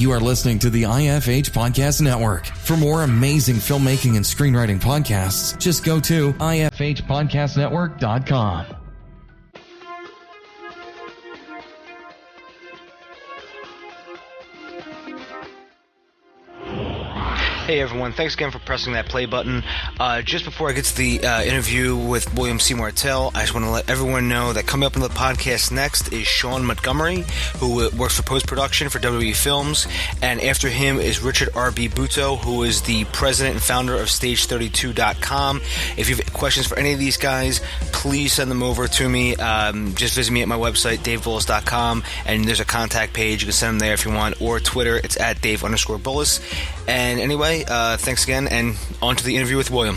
You are listening to the IFH Podcast Network. For more amazing filmmaking and screenwriting podcasts, just go to ifhpodcastnetwork.com. Hey everyone, thanks again for pressing that play button. Just before I get to the interview with William C. Martell, I just want to let everyone know that coming up in the podcast next is Sean Montgomery, who works for post-production for WWE Films, and after him is Richard R.B. Buto, who is the president and founder of Stage32.com. If you have questions for any of these guys, please send them over to me. Just visit me at my website, davebullis.com, and there's a contact page. You can send them there if you want, or Twitter, it's at Dave_Bullis. And anyway, thanks again, and on to the interview with William.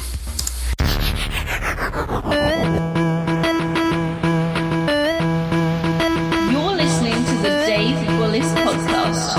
You're listening to the Dave Bullis Podcast.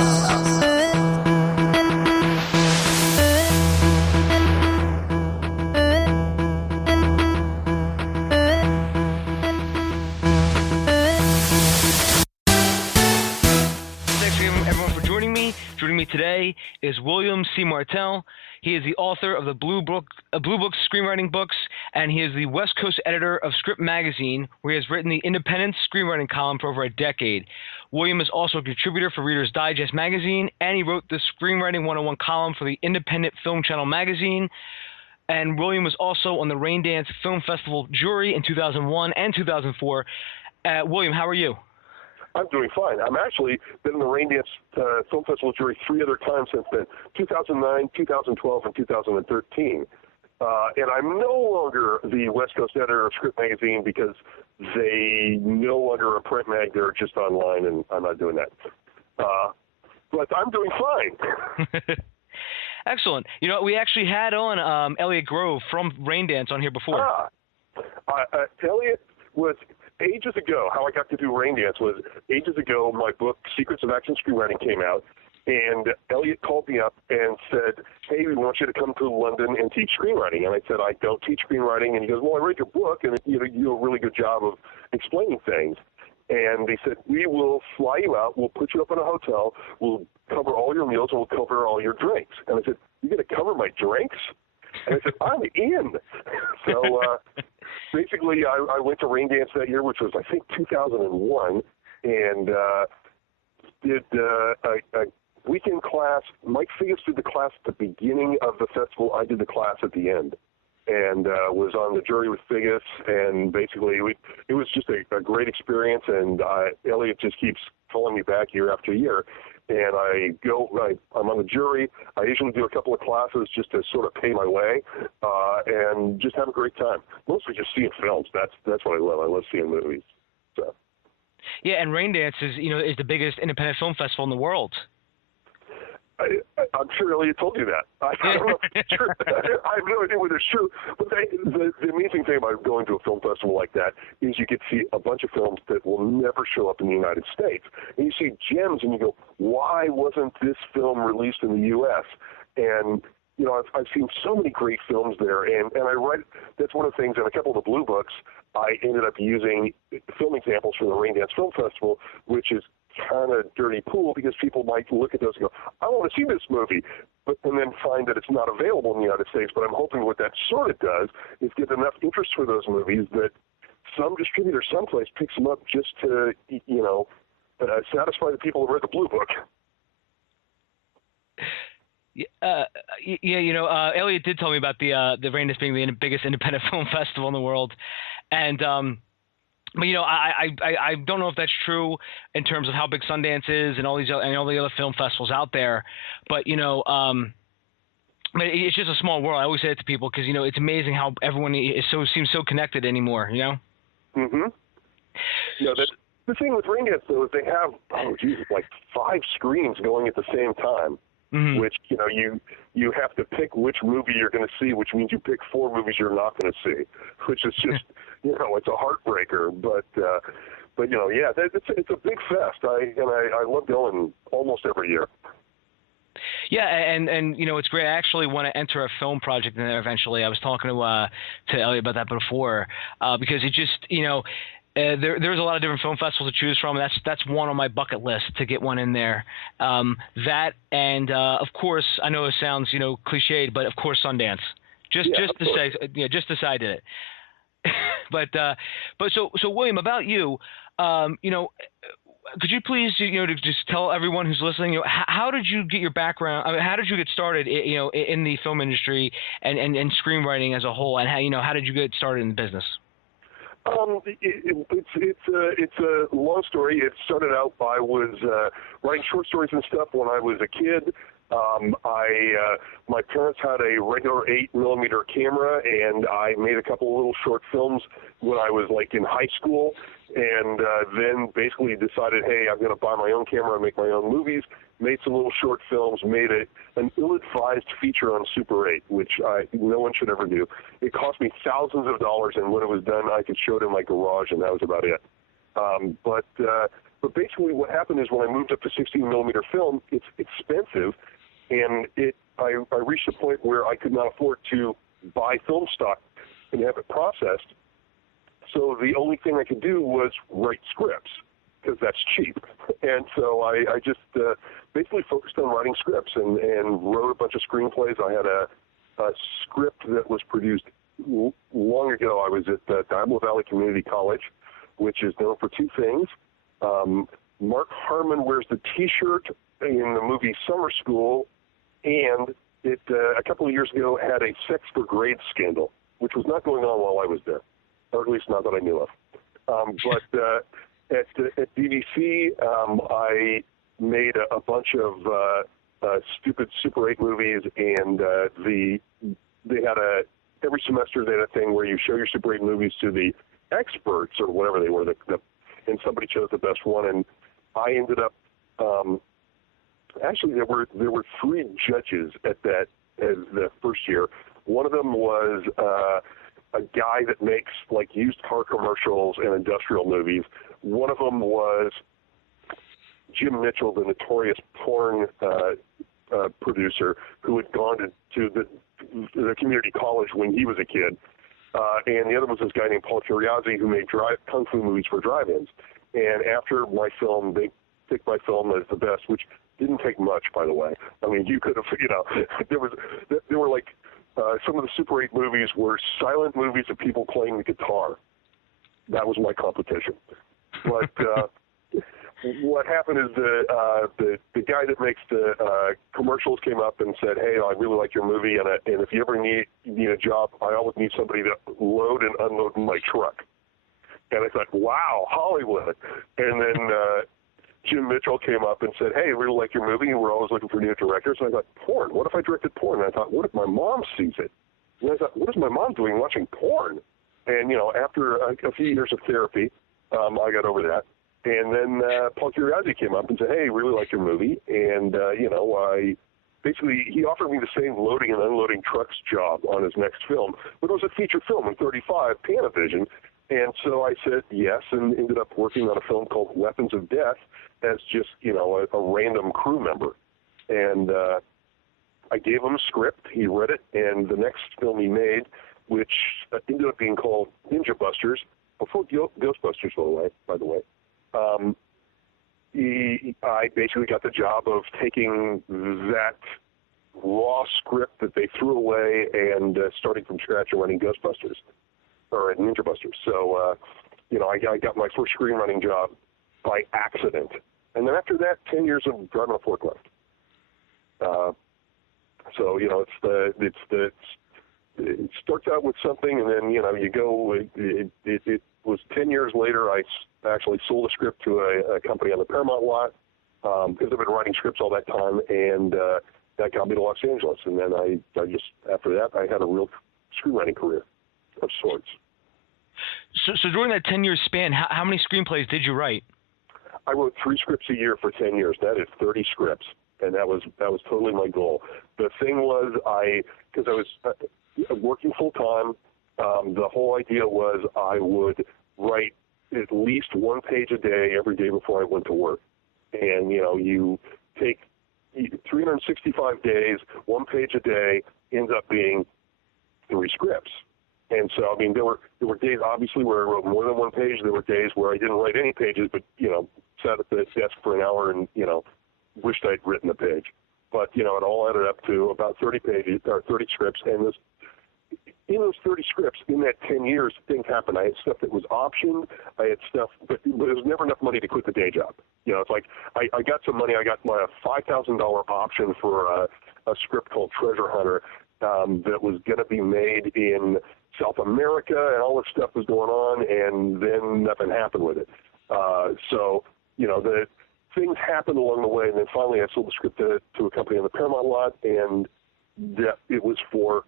Thanks again, everyone, for joining me. Joining me today is William C. Martell. He is the author of the Blue Book Screenwriting books, and he is the West Coast editor of Script Magazine, where he has written the independent screenwriting column for over a decade. William is also a contributor for Reader's Digest magazine, and he wrote the Screenwriting 101 column for the Independent Film Channel magazine. And William was also on the Raindance Film Festival jury in 2001 and 2004. William, how are you? I'm doing fine. I'm actually been in the Raindance Film Festival jury 3 other times since then, 2009, 2012, and 2013. And I'm no longer the West Coast editor of Script Magazine because they no longer are a print mag. They're just online, and I'm not doing that. But I'm doing fine. Excellent. You know, we actually had on Elliot Grove from Raindance on here before. Elliot was... Ages ago, how I got to do Raindance was ages ago, my book, Secrets of Action Screenwriting, came out, and Elliot called me up and said, hey, we want you to come to London and teach screenwriting. And I said, I don't teach screenwriting. And he goes, well, I read your book, and you do a really good job of explaining things. And they said, we will fly you out, we'll put you up in a hotel, we'll cover all your meals, and we'll cover all your drinks. And I said, you're going to cover my drinks? And I said, I'm in. So basically, I went to Raindance that year, which was, I think, 2001, and did a weekend class. Mike Figgis did the class at the beginning of the festival. I did the class at the end, and was on the jury with Figgis. And basically, it was just a great experience, and Elliot just keeps calling me back year after year. And I'm on the jury. I usually do a couple of classes just to sort of pay my way, and just have a great time. Mostly just seeing films. That's what I love. I love seeing movies. So. Yeah, and Raindance is the biggest independent film festival in the world. I'm sure Elliot told you that. I don't know if it's true. I have no idea whether it's true. But the amazing thing about going to a film festival like that is you get to see a bunch of films that will never show up in the United States. And you see gems and you go, why wasn't this film released in the U.S.? And, you know, I've seen so many great films there. And I write, that's one of the things in a couple of the Blue Books, I ended up using film examples from the Raindance Film Festival, which is kind of dirty pool because people might look at those and go, I want to see this movie, and then find that it's not available in the United States. But I'm hoping what that sort of does is get enough interest for those movies that some distributor someplace picks them up just to, satisfy the people who read the Blue Book. Elliot did tell me about the Raindance being the biggest independent film festival in the world, and but I don't know if that's true in terms of how big Sundance is and all the other film festivals out there, but but it's just a small world. I always say it to people because it's amazing how everyone seems so connected anymore. Mm-hmm. The thing with Raindance though is they have like 5 screens going at the same time. Mm-hmm. Which, you have to pick which movie you're going to see, which means you pick 4 movies you're not going to see, which is just, it's a heartbreaker. But it's a big fest. I love going almost every year. Yeah, and it's great. I actually want to enter a film project in there eventually. I was talking to Elliot about that before because it just, there's a lot of different film festivals to choose from. That's one on my bucket list to get one in there. That and of course, I know it sounds cliched, but of course Sundance. Just to say I did it. but so William, about you, could you please to just tell everyone who's listening, how did you get your background? I mean, how did you get started, in the film industry and screenwriting as a whole, and how did you get started in the business? It's a long story. It started out, I was writing short stories and stuff when I was a kid. My parents had a regular 8mm camera, and I made a couple of little short films when I was like in high school, and then basically decided, hey, I'm going to buy my own camera and make my own movies. Made some little short films, made an ill-advised feature on Super 8, which no one should ever do. It cost me thousands of dollars, and when it was done, I could show it in my garage, and that was about it. But basically what happened is when I moved up to 16mm film, it's expensive, and I reached a point where I could not afford to buy film stock and have it processed. So the only thing I could do was write scripts, because that's cheap. And so I just basically focused on writing scripts and wrote a bunch of screenplays. I had a script that was produced long ago. I was at Diablo Valley Community College, which is known for two things. Mark Harmon wears the T-shirt in the movie Summer School, and it a couple of years ago had a sex for grades scandal, which was not going on while I was there, or at least not that I knew of. But at BBC, I made a bunch of stupid Super 8 movies, and they had every semester they had a thing where you show your Super 8 movies to the experts or whatever they were, and somebody chose the best one, and I ended up actually there were three judges at that as the first year. One of them was a guy that makes like used car commercials and industrial movies. One of them was Jim Mitchell, the notorious porn producer who had gone to the community college when he was a kid. And the other was this guy named Paul Curiazzi who made kung fu movies for drive-ins. And after my film, they picked my film as the best, which didn't take much, by the way. I mean, you could have, there were like, some of the Super 8 movies were silent movies of people playing the guitar. That was my competition. But what happened is the guy that makes the commercials came up and said, hey, I really like your movie, and if you ever need a job, I always need somebody to load and unload my truck. And I thought, wow, Hollywood. And then Jim Mitchell came up and said, hey, I really like your movie, and we're always looking for new directors. And I thought, porn? What if I directed porn? And I thought, what if my mom sees it? And I thought, what is my mom doing watching porn? And, after a few years of therapy, I got over that. And then Paul Curiazzi came up and said, hey, I really like your movie. And, he offered me the same loading and unloading trucks job on his next film, but it was a feature film in 35, Panavision. And so I said yes, and ended up working on a film called Weapons of Death as just, a random crew member. And I gave him a script. He read it, and the next film he made, which ended up being called Ninja Busters, before Ghostbusters, by the way. I basically got the job of taking that raw script that they threw away and starting from scratch and running Ghostbusters, or Ninja Busters. So, I got my first screenwriting job by accident. And then after that, 10 years of driving a forklift. It starts out with something, and then, you go, it was 10 years later, I actually sold a script to a company on the Paramount lot, because I've been writing scripts all that time, and that got me to Los Angeles. And then I just, after that, I had a real screenwriting career of sorts. So during that 10-year span, how many screenplays did you write? I wrote 3 scripts a year for 10 years. That is 30 scripts, and that was totally my goal. The thing was, because I was working full-time, the whole idea was I would write at least 1 page a day every day before I went to work. And, you take 365 days, 1 page a day ends up being 3 scripts. And so, I mean, there were days, obviously, where I wrote more than one page. There were days where I didn't write any pages, but, sat at the desk for an hour and, wished I'd written a page. But, it all added up to about 30 pages, or 30 scripts. And in those 30 scripts, in that 10 years, things happened. I had stuff that was optioned. I had stuff, but there was never enough money to quit the day job. It's like I got some money. I got my $5,000 option for a script called Treasure Hunter that was going to be made in South America, and all this stuff was going on, and then nothing happened with it. So, the things happened along the way, and then finally I sold the script to a company on the Paramount lot, and it was for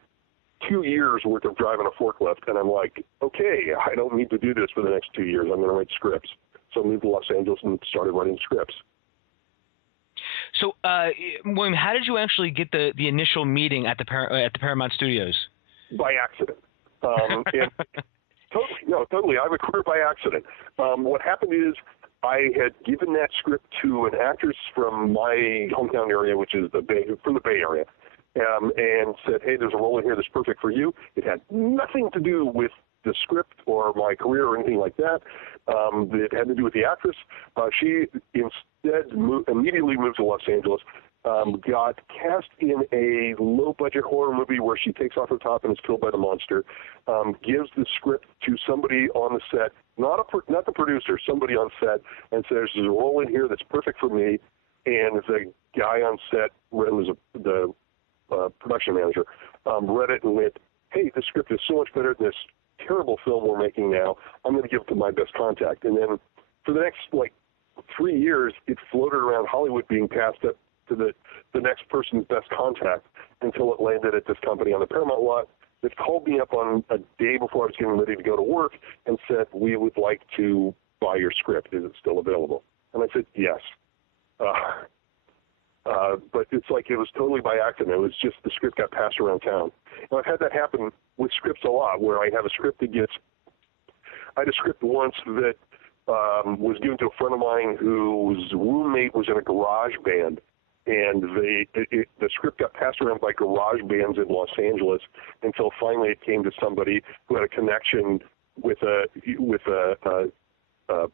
2 years worth of driving a forklift, and I'm like, okay, I don't need to do this for the next 2 years. I'm going to write scripts. So I moved to Los Angeles and started writing scripts. So, William, how did you actually get the initial meeting at the Paramount Studios? By accident. Totally. I have a career by accident. What happened is I had given that script to an actress from my hometown area, which is from the Bay Area, and said, hey, there's a role in here that's perfect for you. It had nothing to do with the script or my career or anything like that. It had to do with the actress. She instead immediately moved to Los Angeles, got cast in a low-budget horror movie where she takes off her top and is killed by the monster, gives the script to somebody on the set, not the producer, somebody on set, and says, there's a role in here that's perfect for me. And the guy on set, was the production manager, read it and went, hey, this script is so much better than this terrible film we're making now. I'm going to give it to my best contact. And then for the next, 3 years, it floated around Hollywood being passed up to the next person's best contact until it landed at this company on the Paramount lot that called me up on a day before I was getting ready to go to work and said, we would like to buy your script. Is it still available? And I said, yes. But it's like it was totally by accident. It was just the script got passed around town. And I've had that happen with scripts a lot, where I have a script that I had a script once that was given to a friend of mine whose roommate was in a garage band, and the script got passed around by garage bands in Los Angeles until finally it came to somebody who had a connection with a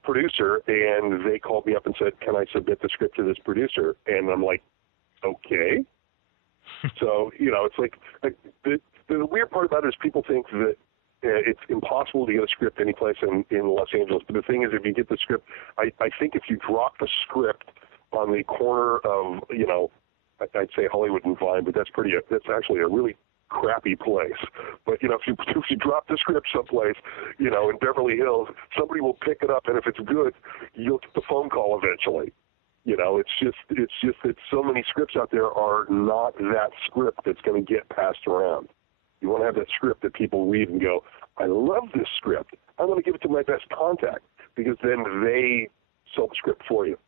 producer, and they called me up and said, can I submit the script to this producer? And I'm like, okay. So, it's like the weird part about it is people think that it's impossible to get a script anyplace in Los Angeles. But the thing is, if you get the script, I think if you drop the script on the corner of, I'd say Hollywood and Vine, but that's actually a really crappy place. But, if you drop the script someplace, in Beverly Hills, somebody will pick it up, and if it's good, you'll get the phone call eventually. It's just that so many scripts out there are not that script that's going to get passed around. You want to have that script that people read and go, I love this script. I want to give it to my best contact, because then they sell the script for you.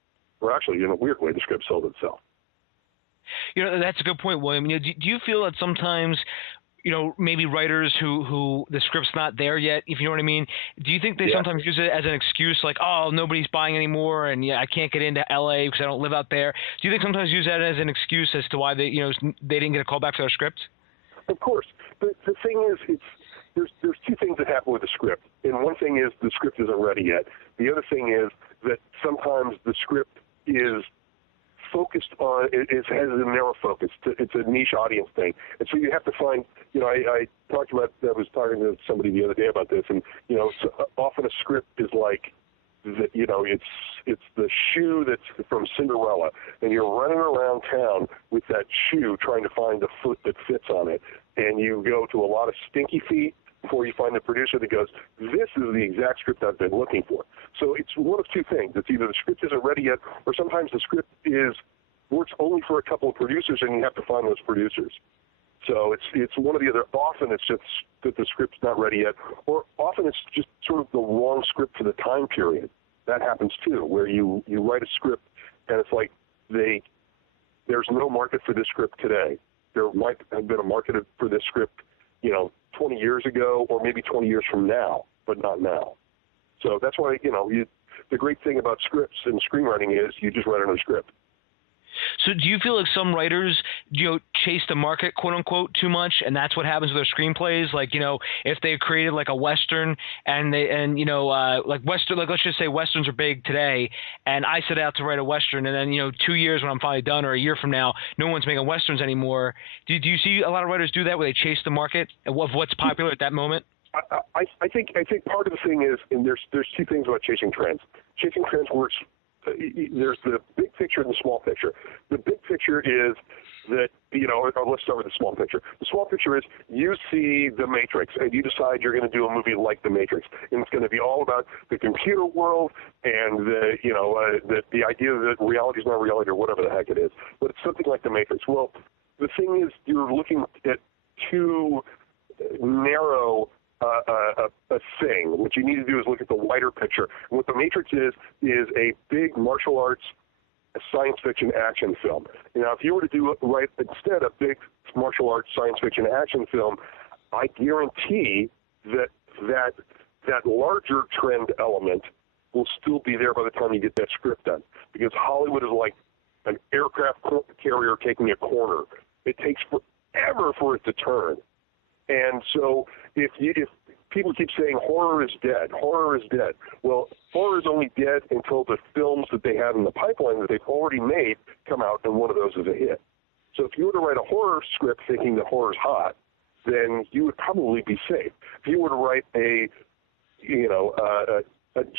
Or actually, in a weird way, the script sold itself. That's a good point, William. Do you feel that sometimes, maybe writers who the script's not there yet, if you know what I mean, do you think they sometimes use it as an excuse, like, oh, nobody's buying anymore, and I can't get into LA because I don't live out there? Do you think sometimes use that as an excuse as to why they didn't get a call back for their script? Of course. The thing is, there's two things that happen with the script. And one thing is the script isn't ready yet. The other thing is that sometimes the script is focused on, it has a narrow focus. It's a niche audience thing. And so you have to find, I was talking to somebody the other day about this, and, so often a script is like, it's the shoe that's from Cinderella, and you're running around town with that shoe trying to find the foot that fits on it, and you go to a lot of stinky feet before you find the producer that goes, this is the exact script I've been looking for. So it's one of two things. It's either the script isn't ready yet, or sometimes the script works only for a couple of producers, and you have to find those producers. So it's one or the other. Often it's just that the script's not ready yet, or often it's just sort of the wrong script for the time period. That happens too, where you write a script and it's like there's no market for this script today. There might have been a market for this script, 20 years ago, or maybe 20 years from now, but not now. So that's why the great thing about scripts and screenwriting is you just write another script. So do you feel like some writers, chase the market, quote unquote, too much, and that's what happens with their screenplays? Like, if they created like a Western like Western, like let's just say Westerns are big today, and I set out to write a Western, and then, 2 years when I'm finally done, or a year from now, no one's making Westerns anymore. Do you see a lot of writers do that where they chase the market of what's popular at that moment? I think part of the thing is, and there's two things about chasing trends. Chasing trends works. There's the big picture and the small picture. The big picture is that, let's start with the small picture. The small picture is you see The Matrix and you decide you're going to do a movie like The Matrix, and it's going to be all about the computer world and the idea that reality is not reality or whatever the heck it is. But it's something like The Matrix. Well, the thing is, you're looking at too narrow a thing. What you need to do is look at the wider picture. And what The Matrix is a big martial arts science fiction action film. Now, if you were to write instead a big martial arts science fiction action film, I guarantee that larger trend element will still be there by the time you get that script done. Because Hollywood is like an aircraft carrier taking a corner. It takes forever for it to turn. And so if people keep saying horror is dead, well, horror is only dead until the films that they have in the pipeline that they've already made come out, and one of those is a hit. So if you were to write a horror script thinking that horror's hot, then you would probably be safe. If you were to write a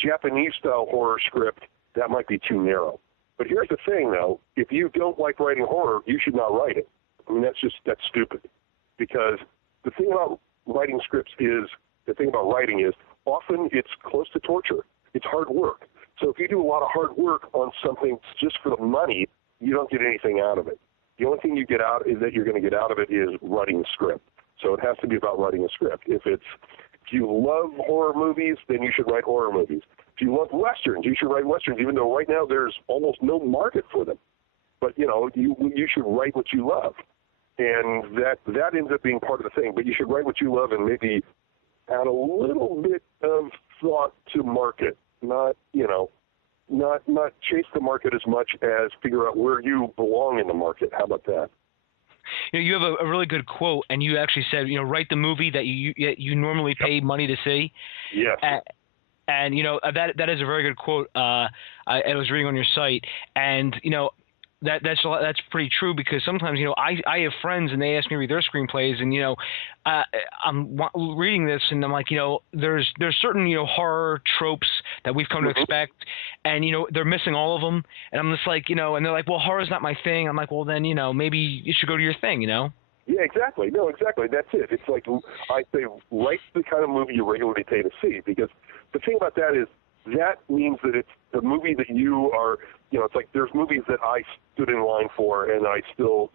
Japanese-style horror script, that might be too narrow. But here's the thing, though. If you don't like writing horror, you should not write it. I mean, that's stupid. Because the thing about writing is often it's close to torture. It's hard work. So if you do a lot of hard work on something just for the money, you don't get anything out of it. The only thing you're going to get out of it is writing the script. So it has to be about writing a script. If you love horror movies, then you should write horror movies. If you love Westerns, you should write Westerns, even though right now there's almost no market for them. But, you should write what you love. And that ends up being part of the thing. But you should write what you love and maybe add a little bit of thought to market, not chase the market as much as figure out where you belong in the market. How about that? You have a really good quote, and you actually said, write the movie that you normally pay money to see. Yes. And that is a very good quote. I was reading on your site, and that's pretty true, because sometimes I have friends and they ask me to read their screenplays, and I'm reading this and I'm like, there's certain horror tropes that we've come to expect, and they're missing all of them, and I'm just like, and they're like, well, horror's not my thing. I'm like, well, then maybe you should go to your thing. Yeah, exactly. No, exactly. That's it. It's like I say, write the kind of movie you regularly pay to see, because the thing about that is that means that it's the movie that you are. It's like there's movies that I stood in line for, and I still,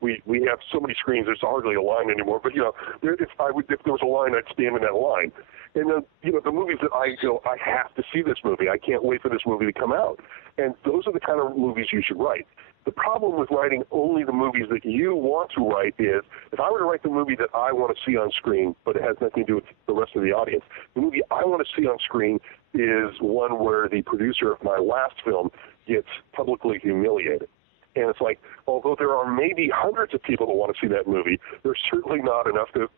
we have so many screens, there's hardly a line anymore. But if there was a line, I'd stand in that line. And then the movies that I have to see this movie. I can't wait for this movie to come out. And those are the kind of movies you should write. The problem with writing only the movies that you want to write is, if I were to write the movie that I want to see on screen, but it has nothing to do with the rest of the audience, the movie I want to see on screen is one where the producer of my last film gets publicly humiliated. And it's like, although there are maybe hundreds of people that want to see that movie, there's certainly not enough to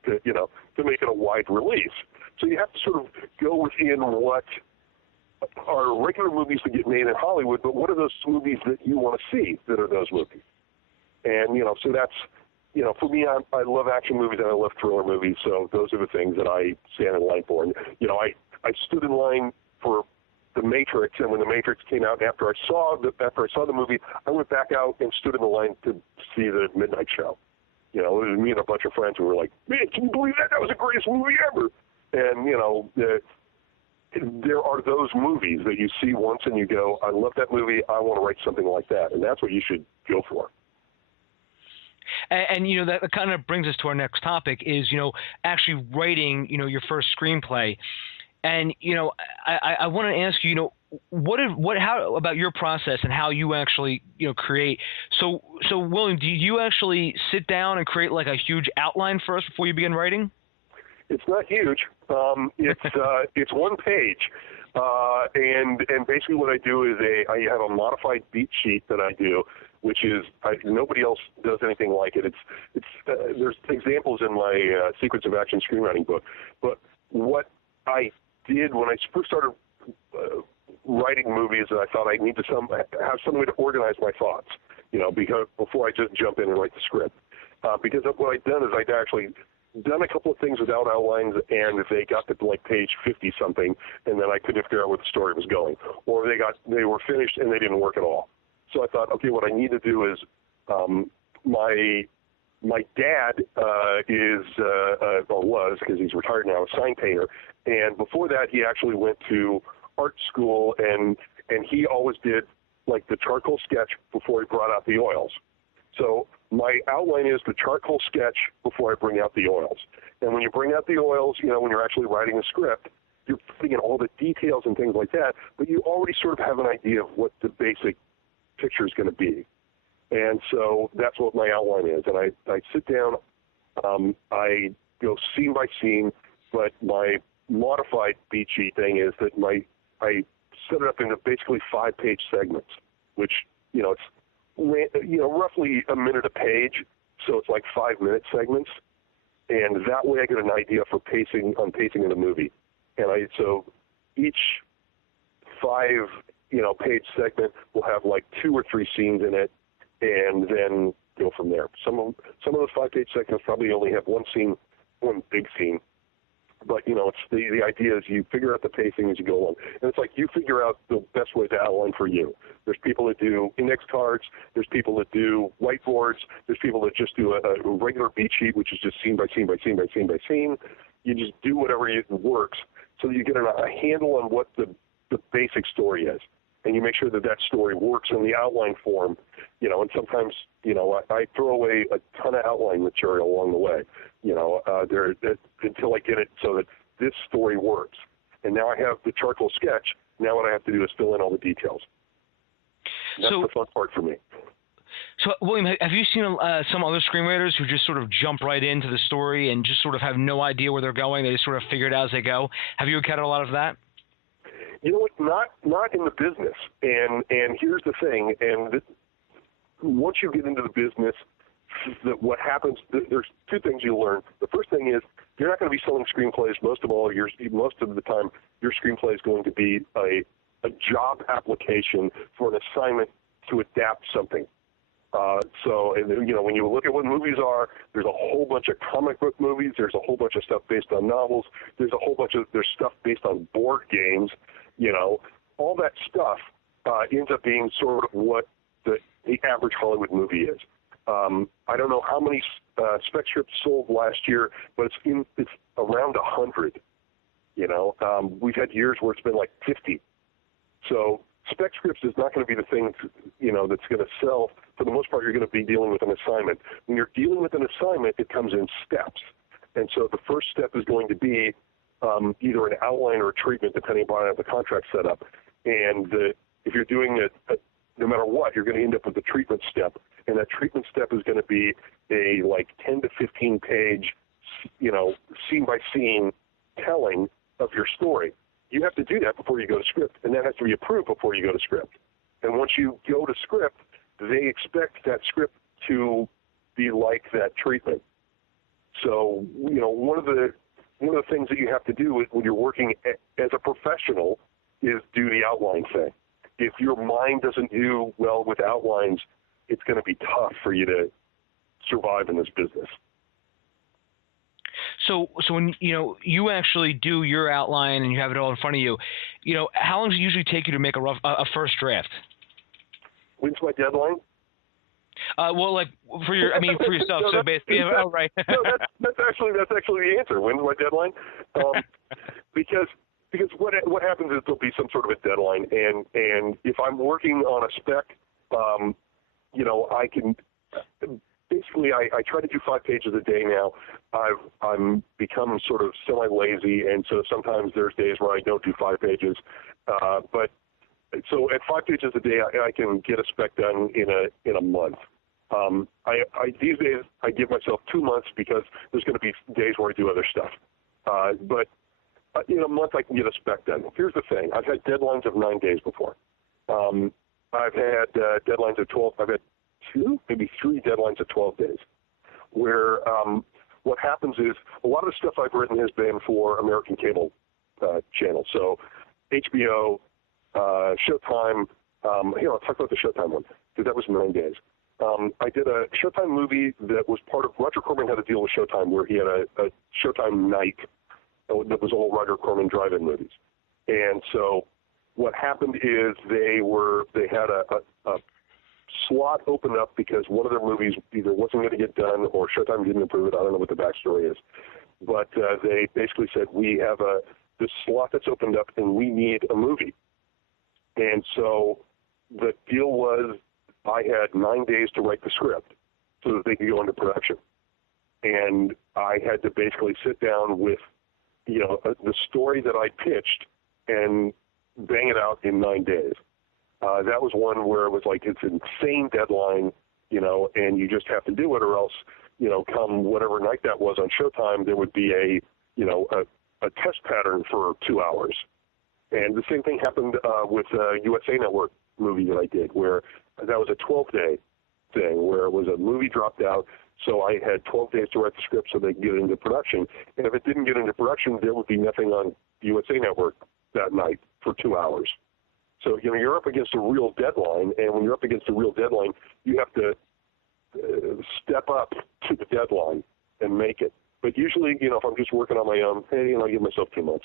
make it a wide release. So you have to sort of go within what are regular movies that get made in Hollywood, but what are those movies that you want to see that are those movies? And, so that's, for me, I love action movies and I love thriller movies, so those are the things that I stand in line for. And, I stood in line for The Matrix, and when The Matrix came out, after I saw the movie, I went back out and stood in the line to see the midnight show. It was me and a bunch of friends who were like, man, can you believe that? That was the greatest movie ever. And, there are those movies that you see once and you go, I love that movie, I want to write something like that. And that's what you should go for. And that kind of brings us to our next topic is, actually writing, your first screenplay. And, I want to ask you, how about your process and how you actually, create? So William, do you actually sit down and create like a huge outline first before you begin writing? It's not huge. It's one page, And basically what I do is I have a modified beat sheet that I do, which is nobody else does anything like it. There's examples in my Secrets of Action screenwriting book, but what I did when I first started writing movies, I thought I need to have some way to organize my thoughts, because before I just jump in and write the script. Because what I'd done is I'd actually done a couple of things without outlines, and they got to like page 50-something, and then I couldn't figure out where the story was going. Or they were finished and they didn't work at all. So I thought, okay, what I need to do is my dad was, because he's retired now, a sign painter, and before that he actually went to art school, and he always did like the charcoal sketch before he brought out the oils. So my outline is the charcoal sketch before I bring out the oils. And when you bring out the oils, when you're actually writing a script, you're putting in all the details and things like that, but you already sort of have an idea of what the basic picture is going to be. And so that's what my outline is. And I sit down, I go scene by scene, but my modified beat sheet thing is that I set it up into basically 5-page segments, which, it's roughly a minute a page, so it's like 5-minute segments, and that way I get an idea for pacing in the movie. And so each 5-page segment will have like 2 or 3 scenes in it, and then go from there. Some of those 5-page segments probably only have one big scene. But, it's the idea is you figure out the pacing as you go along. And it's like you figure out the best way to outline for you. There's people that do index cards. There's people that do whiteboards. There's people that just do a regular beat sheet, which is just scene by scene by scene by scene by scene. You just do whatever works so that you get a handle on what the basic story is. And you make sure that story works in the outline form, and sometimes, I throw away a ton of outline material along the way, until I get it so that this story works. And now I have the charcoal sketch. Now what I have to do is fill in all the details. That's the fun part for me. So, William, have you seen some other screenwriters who just sort of jump right into the story and just sort of have no idea where they're going? They just sort of figure it out as they go. Have you encountered a lot of that? You know what? Not in the business. And here's the thing. And once you get into the business, what happens? There's 2 things you learn. The first thing is you're not going to be selling screenplays. Most of the time, your screenplay is going to be a job application for an assignment to adapt something. When you look at what movies are, there's a whole bunch of comic book movies. There's a whole bunch of stuff based on novels. There's stuff based on board games. All that stuff ends up being sort of what the average Hollywood movie is. I don't know how many spec scripts sold last year, but it's around 100. We've had years where it's been like 50. So spec scripts is not going to be the thing, that's going to sell. For the most part, you're going to be dealing with an assignment. When you're dealing with an assignment, it comes in steps. And so the first step is going to be either an outline or a treatment, depending upon how the contract set up. And if you're doing it, no matter what, you're going to end up with the treatment step. And that treatment step is going to be a 10 to 15 page, scene by scene telling of your story. You have to do that before you go to script, and that has to be approved before you go to script. And once you go to script, they expect that script to be like that treatment. So, one of the things that you have to do when you're working as a professional is do the outline thing. If your mind doesn't do well with outlines, it's going to be tough for you to survive in this business. So when you actually do your outline and you have it all in front of you, how long does it usually take you to make a first draft? When's my deadline? For yourself. So basically, right. No, that's actually the answer. When's my deadline? Because what happens is there'll be some sort of a deadline, and if I'm working on a spec, I can. Basically, I try to do 5 pages a day now. I'm become sort of semi-lazy, and so sometimes there's days where I don't do 5 pages. So at 5 pages a day, I can get a spec done in a month. These days I give myself 2 months because there's going to be days where I do other stuff. But In a month, I can get a spec done. Here's the thing. I've had deadlines of 9 days before. I've had deadlines of 12. I've had 2, maybe 3 deadlines of 12 days, where what happens is a lot of the stuff I've written has been for American cable channels. So HBO, Showtime. Here, I'll talk about the Showtime one, because that was 9 days. I did a Showtime movie that was part of, Roger Corman had a deal with Showtime where he had a Showtime night that was all Roger Corman drive-in movies. And so what happened is they had a slot open up because one of their movies either wasn't going to get done or Showtime didn't approve it. I don't know what the backstory is. But they basically said, we have this slot that's opened up and we need a movie. And so the deal was I had 9 days to write the script so that they could go into production. And I had to basically sit down with, the story that I pitched and bang it out in 9 days. That was one where it was like, it's an insane deadline, and you just have to do it, or else, come whatever night that was on Showtime, there would be a test pattern for 2 hours. And the same thing happened with a USA Network movie that I did, where that was a 12-day thing, where it was a movie dropped out, so I had 12 days to write the script so they could get it into production. And if it didn't get into production, there would be nothing on USA Network that night for 2 hours. So, you're up against a real deadline, and when you're up against a real deadline, you have to step up to the deadline and make it. But usually, if I'm just working on my own, I give myself 2 months.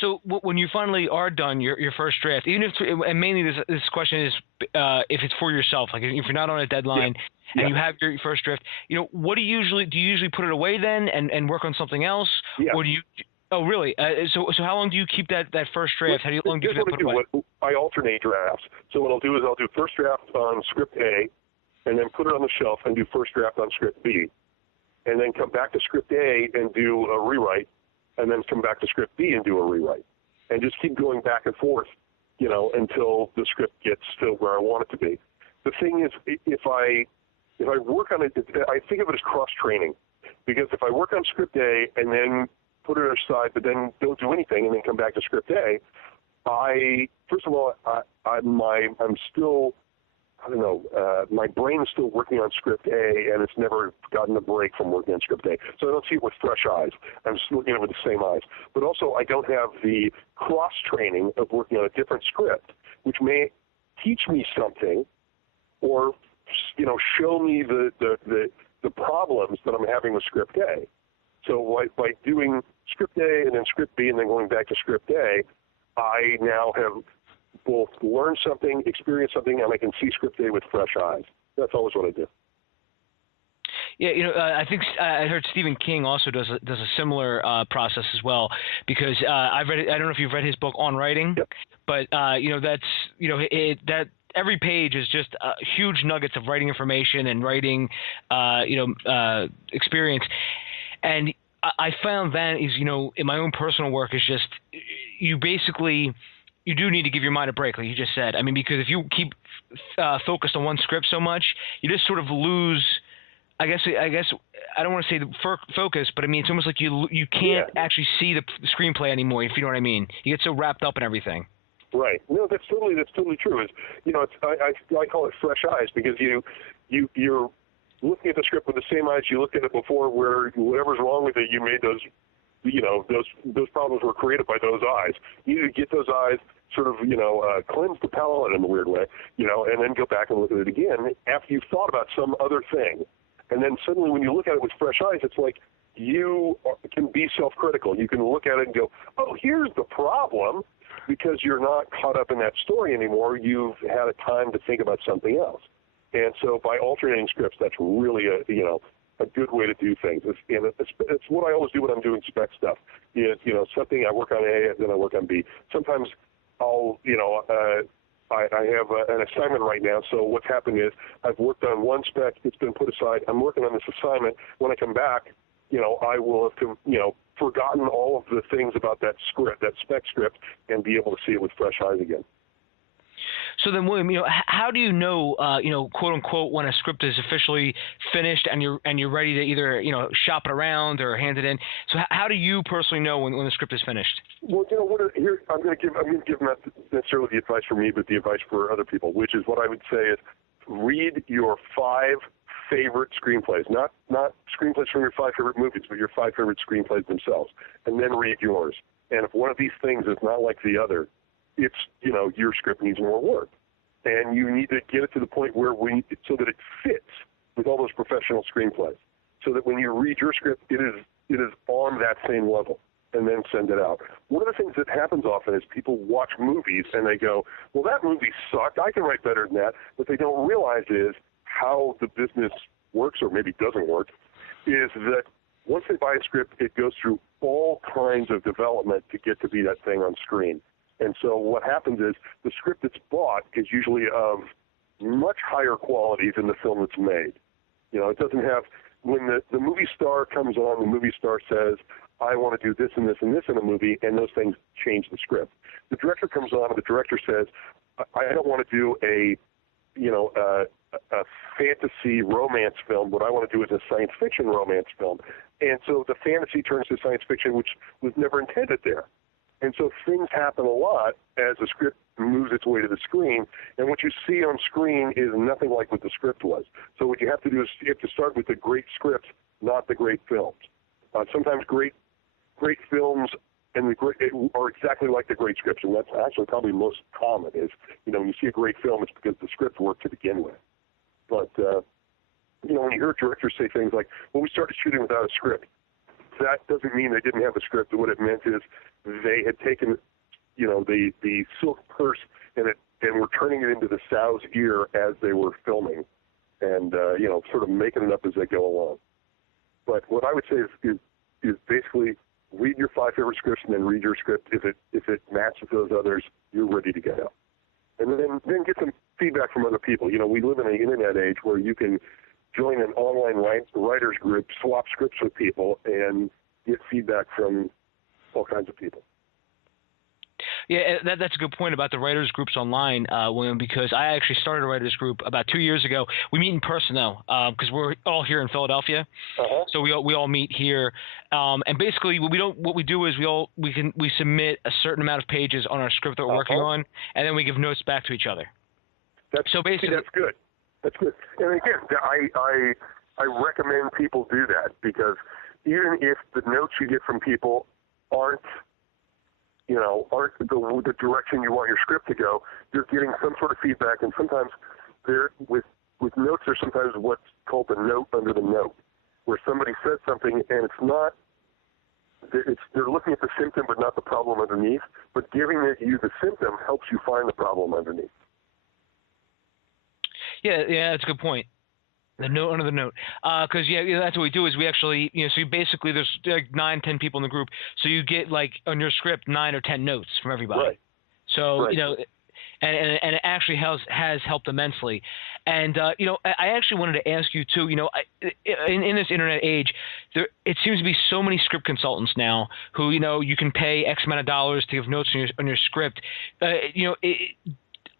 So when you finally are done your first draft, even if, and mainly this question is if it's for yourself, like if you're not on a deadline and you have your first draft, what do you usually put it away then and work on something else? Yeah. Or do you? Oh, really? So how long do you keep that first draft? How long do you put it away? I alternate drafts. So what I'll do is I'll do first draft on script A, and then put it on the shelf and do first draft on script B, and then come back to script A and do a rewrite, and then come back to script B and do a rewrite, and just keep going back and forth, until the script gets to where I want it to be. The thing is, if I work on it, I think of it as cross-training, because if I work on script A and then put it aside, but then don't do anything and then come back to script A, first of all, I'm still, my brain is still working on script A, and it's never gotten a break from working on script A. So I don't see it with fresh eyes. I'm just looking at it with the same eyes. But also, I don't have the cross-training of working on a different script, which may teach me something or, show me the problems that I'm having with script A. So by doing script A and then script B and then going back to script A, I now have both learned something, experienced something, and I can see script A with fresh eyes. That's always what I do. Yeah, I think I heard Stephen King also does a similar process as well, because I've read. I don't know if you've read his book On Writing, but that every page is just huge nuggets of writing information and writing, experience. And I found that is, in my own personal work, is just you do need to give your mind a break, like you just said. I mean, because if you keep focused on one script so much, you just sort of lose. I guess I don't want to say the focus, but I mean it's almost like you can't actually see the screenplay anymore. If you know what I mean, you get so wrapped up in everything. Right. No, that's totally true. I call it fresh eyes, because you're looking at the script with the same eyes you looked at it before, where whatever's wrong with it, you made those problems were created by those eyes. You need to get those eyes sort of, cleanse the palate in a weird way, and then go back and look at it again after you've thought about some other thing. And then suddenly when you look at it with fresh eyes, it's like you can be self-critical. You can look at it and go, oh, here's the problem, because you're not caught up in that story anymore. You've had a time to think about something else. And so by alternating scripts, that's really a good way to do things. It's what I always do when I'm doing spec stuff. Something I work on A, then I work on B. Sometimes I'll, I have an assignment right now. So what's happened is I've worked on one spec. It's been put aside. I'm working on this assignment. When I come back, I will have, forgotten all of the things about that script, that spec script, and be able to see it with fresh eyes again. So then, William, how do you know, quote unquote, when a script is officially finished and you're ready to either, shop it around or hand it in? So how do you personally know when the script is finished? Well, here I'm going to give not necessarily the advice for me, but the advice for other people, which is what I would say is read your 5 favorite screenplays, not screenplays from your 5 favorite movies, but your 5 favorite screenplays themselves, and then read yours. And if one of these things is not like the other, it's, your script needs more work. And you need to get it to the point where so that it fits with all those professional screenplays, so that when you read your script, it is on that same level, and then send it out. One of the things that happens often is people watch movies and they go, well, that movie sucked. I can write better than that. What they don't realize is how the business works, or maybe doesn't work, is that once they buy a script, it goes through all kinds of development to get to be that thing on screen. And so what happens is the script that's bought is usually of much higher quality than the film that's made. It doesn't have, when the movie star comes on, the movie star says, I want to do this and this and this in a movie, and those things change the script. The director comes on, and the director says, I don't want to do a fantasy romance film. What I want to do is a science fiction romance film. And so the fantasy turns to science fiction, which was never intended there. And so things happen a lot as the script moves its way to the screen, and what you see on screen is nothing like what the script was. So what you have to do is you have to start with the great scripts, not the great films. Sometimes great films are exactly like the great scripts, and that's actually probably most common is, when you see a great film, it's because the script worked to begin with. But, when you hear directors say things like, well, we started shooting without a script, that doesn't mean they didn't have a script. What it meant is they had taken, the silk purse and were turning it into the sow's ear as they were filming, and sort of making it up as they go along. But what I would say is basically read your 5 favorite scripts and then read your script. If it matches those others, you're ready to go. And then get some feedback from other people. We live in an internet age where you can join an online writers group, swap scripts with people, and get feedback from all kinds of people. Yeah, that's a good point about the writers groups online, William, because I actually started a writers group about 2 years ago. We meet in person though, because we're all here in Philadelphia, so we all meet here, and basically what we do is we submit a certain amount of pages on our script that we're working on, and then we give notes back to each other. That's good. That's good. And again, I recommend people do that, because even if the notes you get from people aren't the direction you want your script to go, you're getting some sort of feedback, and sometimes with notes there's sometimes what's called the note under the note, where somebody says something and they're looking at the symptom but not the problem underneath, but giving you the symptom helps you find the problem underneath. Yeah, that's a good point. The note under the note, because that's what we do is we actually, so basically there's like 9-10 people in the group, so you get like on your script 9 or 10 notes from everybody. Right. So and it actually has helped immensely. And I actually wanted to ask you too. In this internet age, it seems to be so many script consultants now who you can pay X amount of dollars to give notes on your script.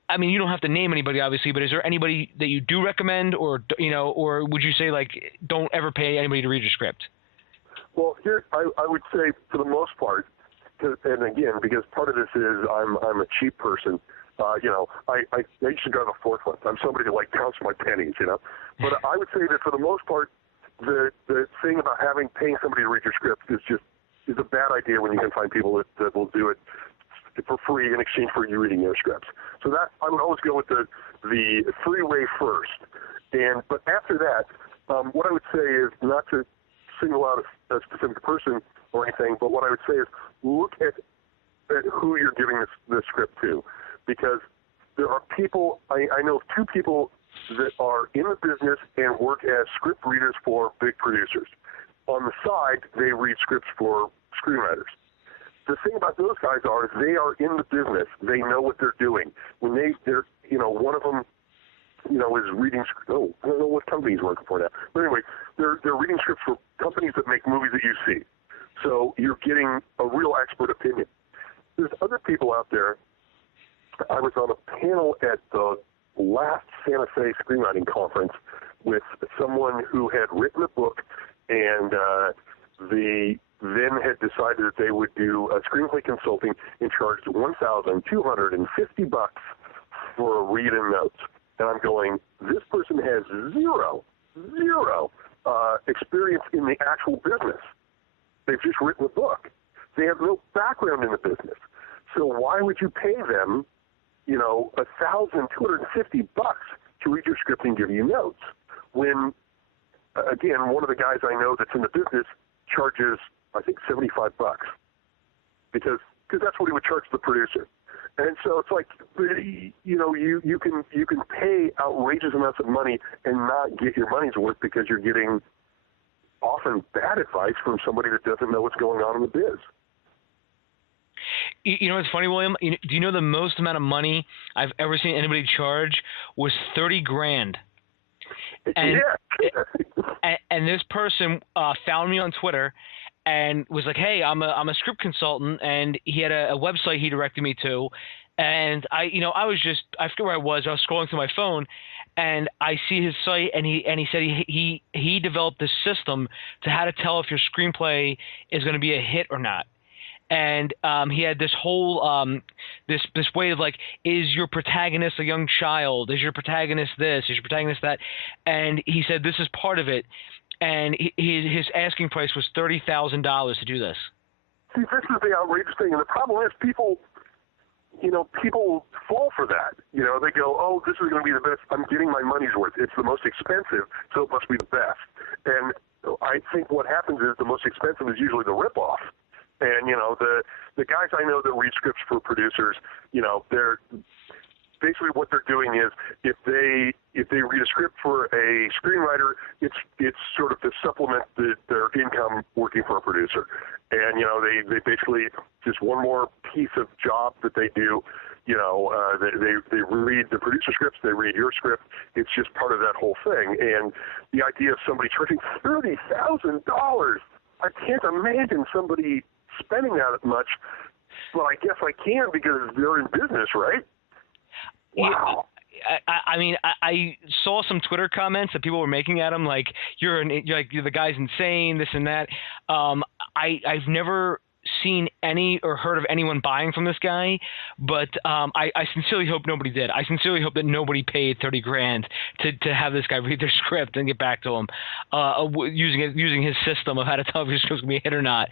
I mean, you don't have to name anybody, obviously, but is there anybody that you do recommend, or would you say, like, don't ever pay anybody to read your script? Well, here, I would say, for the most part, and again, because part of this is I'm a cheap person, I used to drive a forklift. I'm somebody that, counts my pennies, But I would say that for the most part, the thing about paying somebody to read your script is a bad idea when you can find people that will do it for free in exchange for you reading their scripts. So that I would always go with the free way first. But after that, what I would say is not to single out a specific person or anything, but what I would say is look at who you're giving the script to, because there are people. I know of 2 people that are in the business and work as script readers for big producers. On the side, they read scripts for screenwriters. The thing about those guys is they are in the business. They know what they're doing. When they're one of them, is reading. Oh, I don't know what company he's working for now. But anyway, they're reading scripts for companies that make movies that you see. So you're getting a real expert opinion. There's other people out there. I was on a panel panel at the last Santa Fe Screenwriting Conference with someone who had written a book, and they then had decided that they would do screenplay consulting and charged $1,250 for a read and notes. And I'm going, this person has zero experience in the actual business. They've just written a book. They have no background in the business. So why would you pay them, $1,250 to read your script and give you notes? When, again, one of the guys I know that's in the business charges, I think, $75 because that's what he would charge the producer. And so it's like, you can pay outrageous amounts of money and not get your money's worth because you're getting often bad advice from somebody that doesn't know what's going on in the biz. You know what's funny, William? Do you know the most amount of money I've ever seen anybody charge was $30,000? And, and this person found me on Twitter and was like, "Hey, I'm a script consultant," and he had a website he directed me to, and I forget where I was scrolling through my phone, and I see his site, and he said he developed this system to how to tell if your screenplay is going to be a hit or not. And he had this whole this way of like, is your protagonist a young child? Is your protagonist this? Is your protagonist that? And he said this is part of it. And his asking price was $30,000 to do this. See, this is the outrageous thing, and the problem is people fall for that. They go, "Oh, this is going to be the best. I'm getting my money's worth. It's the most expensive, so it must be the best." And I think what happens is the most expensive is usually the ripoff. And the guys I know that read scripts for producers, they're basically what they're doing is if they read a script for a screenwriter, it's sort of to supplement their income working for a producer. And they basically just one more piece of job that they do. They read the producer scripts, they read your script. It's just part of that whole thing. And the idea of somebody charging $30,000, I can't imagine somebody spending that much, but I guess I can because they're in business, right? Wow. I mean, I saw some Twitter comments that people were making at him, like you're the guy's insane, this and that. I've never seen any or heard of anyone buying from this guy, but I sincerely hope nobody did. I sincerely hope that nobody paid $30,000 to have this guy read their script and get back to him using his system of how to tell if your script's gonna be a hit or not.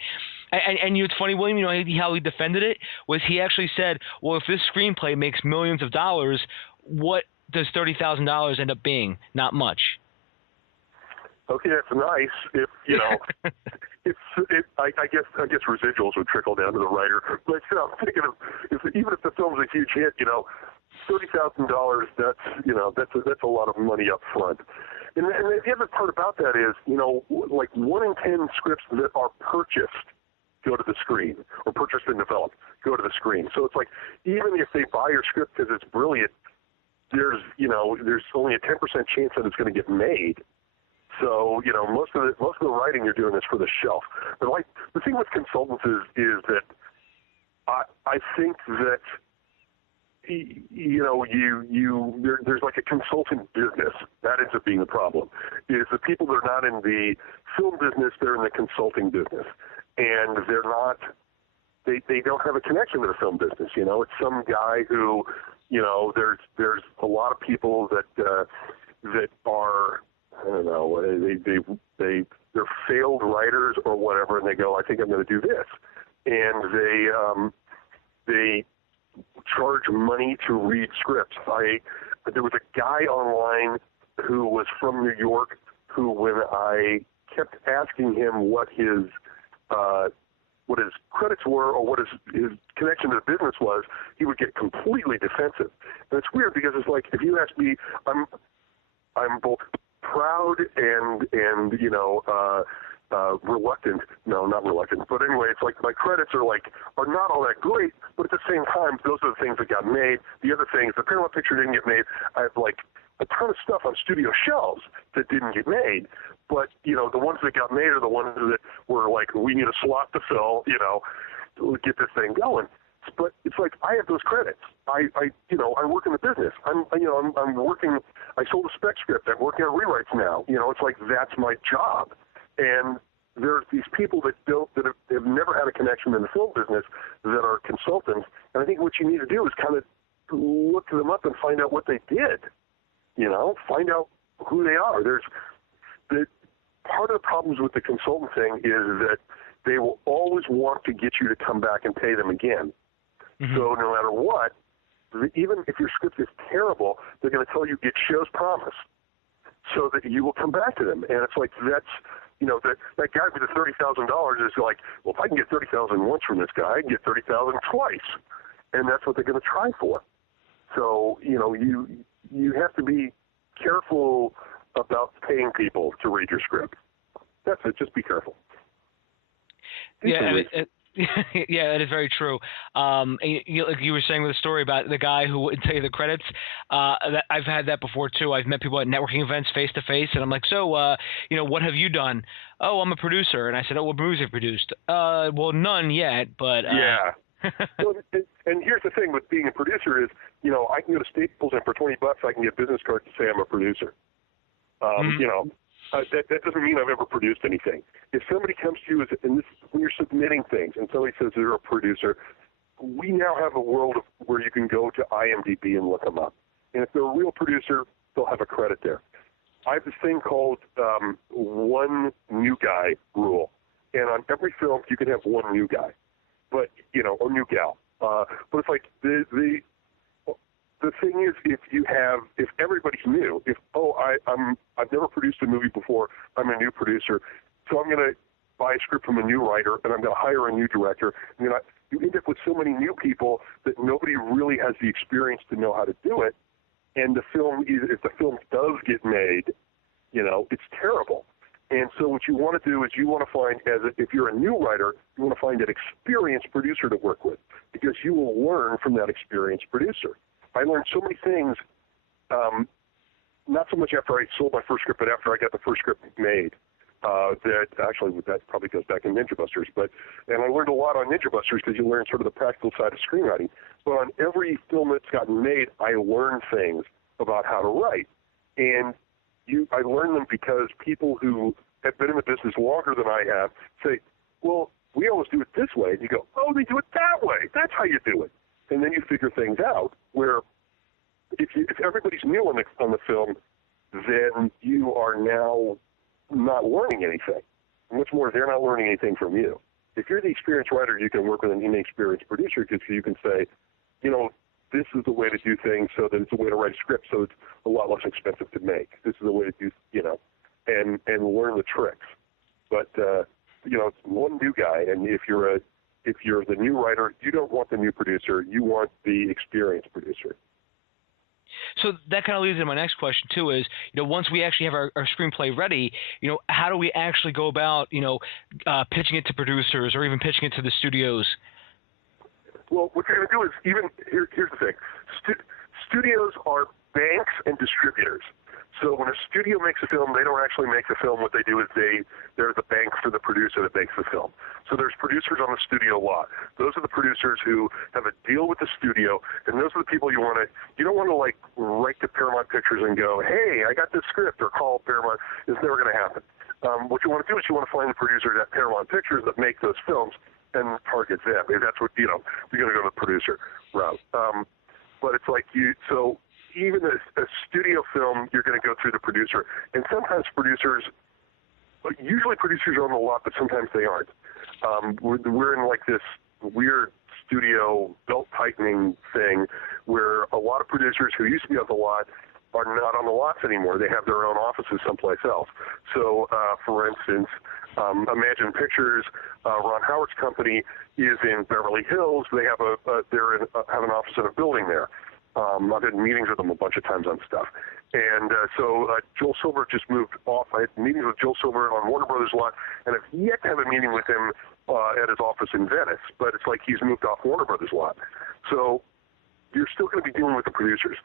And it's funny, William, how he defended it was he actually said, well, if this screenplay makes millions of dollars, what does $30,000 end up being? Not much. Okay, that's nice. If I guess residuals would trickle down to the writer. But I'm thinking of even if the film's a huge hit, $30,000. That's a lot of money up front. And the other part about that is, like 1 in 10 scripts that are purchased go to the screen, or purchased and developed go to the screen. So it's like even if they buy your script because it's brilliant, there's only a 10% chance that it's going to get made. So, most of the writing you're doing is for the shelf. But like the thing with consultants is that I think that there's like a consultant business. That ends up being the problem. Is the people that are not in the film business, they're in the consulting business. And they're not they don't have a connection to the film business. It's some guy who, there's a lot of people that are, I don't know, they're failed writers or whatever, and they go, I think I'm going to do this, and they charge money to read scripts. There was a guy online who was from New York who, when I kept asking him what his credits were or what his connection to the business was, he would get completely defensive. And it's weird because it's like, if you ask me, I'm both proud and reluctant. No, not reluctant. But anyway, it's like my credits are not all that great, but at the same time, those are the things that got made. The other things, the Paramount picture didn't get made. I have a ton of stuff on studio shelves that didn't get made. But, the ones that got made are the ones that were like, we need a slot to fill, get this thing going. But it's like I have those credits. I work in the business. I'm working. I sold a spec script. I'm working on rewrites now. It's like that's my job. And there's these people that have never had a connection in the film business that are consultants. And I think what you need to do is kind of look them up and find out what they did. Find out who they are. There's part of the problems with the consultant thing is that they will always want to get you to come back and pay them again. Mm-hmm. So no matter what, even if your script is terrible, they're going to tell you it shows promise so that you will come back to them. And it's like that guy with the $30,000 is like, well, if I can get $30,000 once from this guy, I can get $30,000 twice. And that's what they're going to try for. So, you have to be careful about paying people to read your script. That's it. Just be careful. Yeah, that is very true. Like you were saying with the story about the guy who wouldn't tell you the credits, I've had that before too. I've met people at networking events face to face, and I'm like, so, what have you done? Oh, I'm a producer. And I said, oh, what movies have you produced? Well, none yet, but yeah. Well, and here's the thing with being a producer is, I can go to Staples and for $20 I can get business cards to say I'm a producer. That doesn't mean I've ever produced anything. If somebody comes to you when you're submitting things and somebody says they're a producer, we now have a world where you can go to IMDb and look them up. And if they're a real producer, they'll have a credit there. I have this thing called one new guy rule. And on every film, you can have one new guy, or new gal. But it's like the thing is, if everybody's new, I've never produced a movie before, I'm a new producer, so I'm going to buy a script from a new writer, and I'm going to hire a new director. You end up with so many new people that nobody really has the experience to know how to do it, and if the film does get made, it's terrible. And so what you want to do is you want to find, if you're a new writer, you want to find an experienced producer to work with, because you will learn from that experienced producer. I learned so many things, not so much after I sold my first script, but after I got the first script made. That probably goes back in Ninja Busters. And I learned a lot on Ninja Busters because you learn sort of the practical side of screenwriting. But on every film that's gotten made, I learned things about how to write. And I learned them because people who have been in the business longer than I have say, well, we always do it this way. And you go, oh, they do it that way. That's how you do it. And then you figure things out where if everybody's new on the film, then you are now not learning anything. And what's more, they're not learning anything from you. If you're the experienced writer, you can work with an inexperienced producer because you can say, this is the way to do things so that it's a way to write a script so it's a lot less expensive to make. This is the way to do, and learn the tricks. But, it's one new guy, and if you're the new writer, you don't want the new producer. You want the experienced producer. So that kind of leads into my next question too. Is once we actually have our screenplay ready, how do we actually go about pitching it to producers or even pitching it to the studios? Well, what you're going to do is here's the thing: studios are banks and distributors. So when a studio makes a film, they don't actually make the film. What they do is they're the bank for the producer that makes the film. So there's producers on the studio lot. Those are the producers who have a deal with the studio, and those are the people you don't want to like write to Paramount Pictures and go, hey, I got this script, or call Paramount. It's never going to happen. What you want to do is you want to find the producers at Paramount Pictures that make those films and target them. And that's what, you're going to go the producer route. But it's like even a studio film, you're going to go through the producer. And sometimes usually producers are on the lot, but sometimes they aren't. We're in like this weird studio belt-tightening thing where a lot of producers who used to be on the lot are not on the lots anymore. They have their own offices someplace else. So, for instance, Imagine Pictures, Ron Howard's company, is in Beverly Hills. They have have an office in a building there. I've had meetings with them a bunch of times on stuff. And so Joel Silver just moved off. I had meetings with Joel Silver on Warner Brothers lot, and I've yet to have a meeting with him at his office in Venice. But it's like he's moved off Warner Brothers lot. So you're still going to be dealing with the producers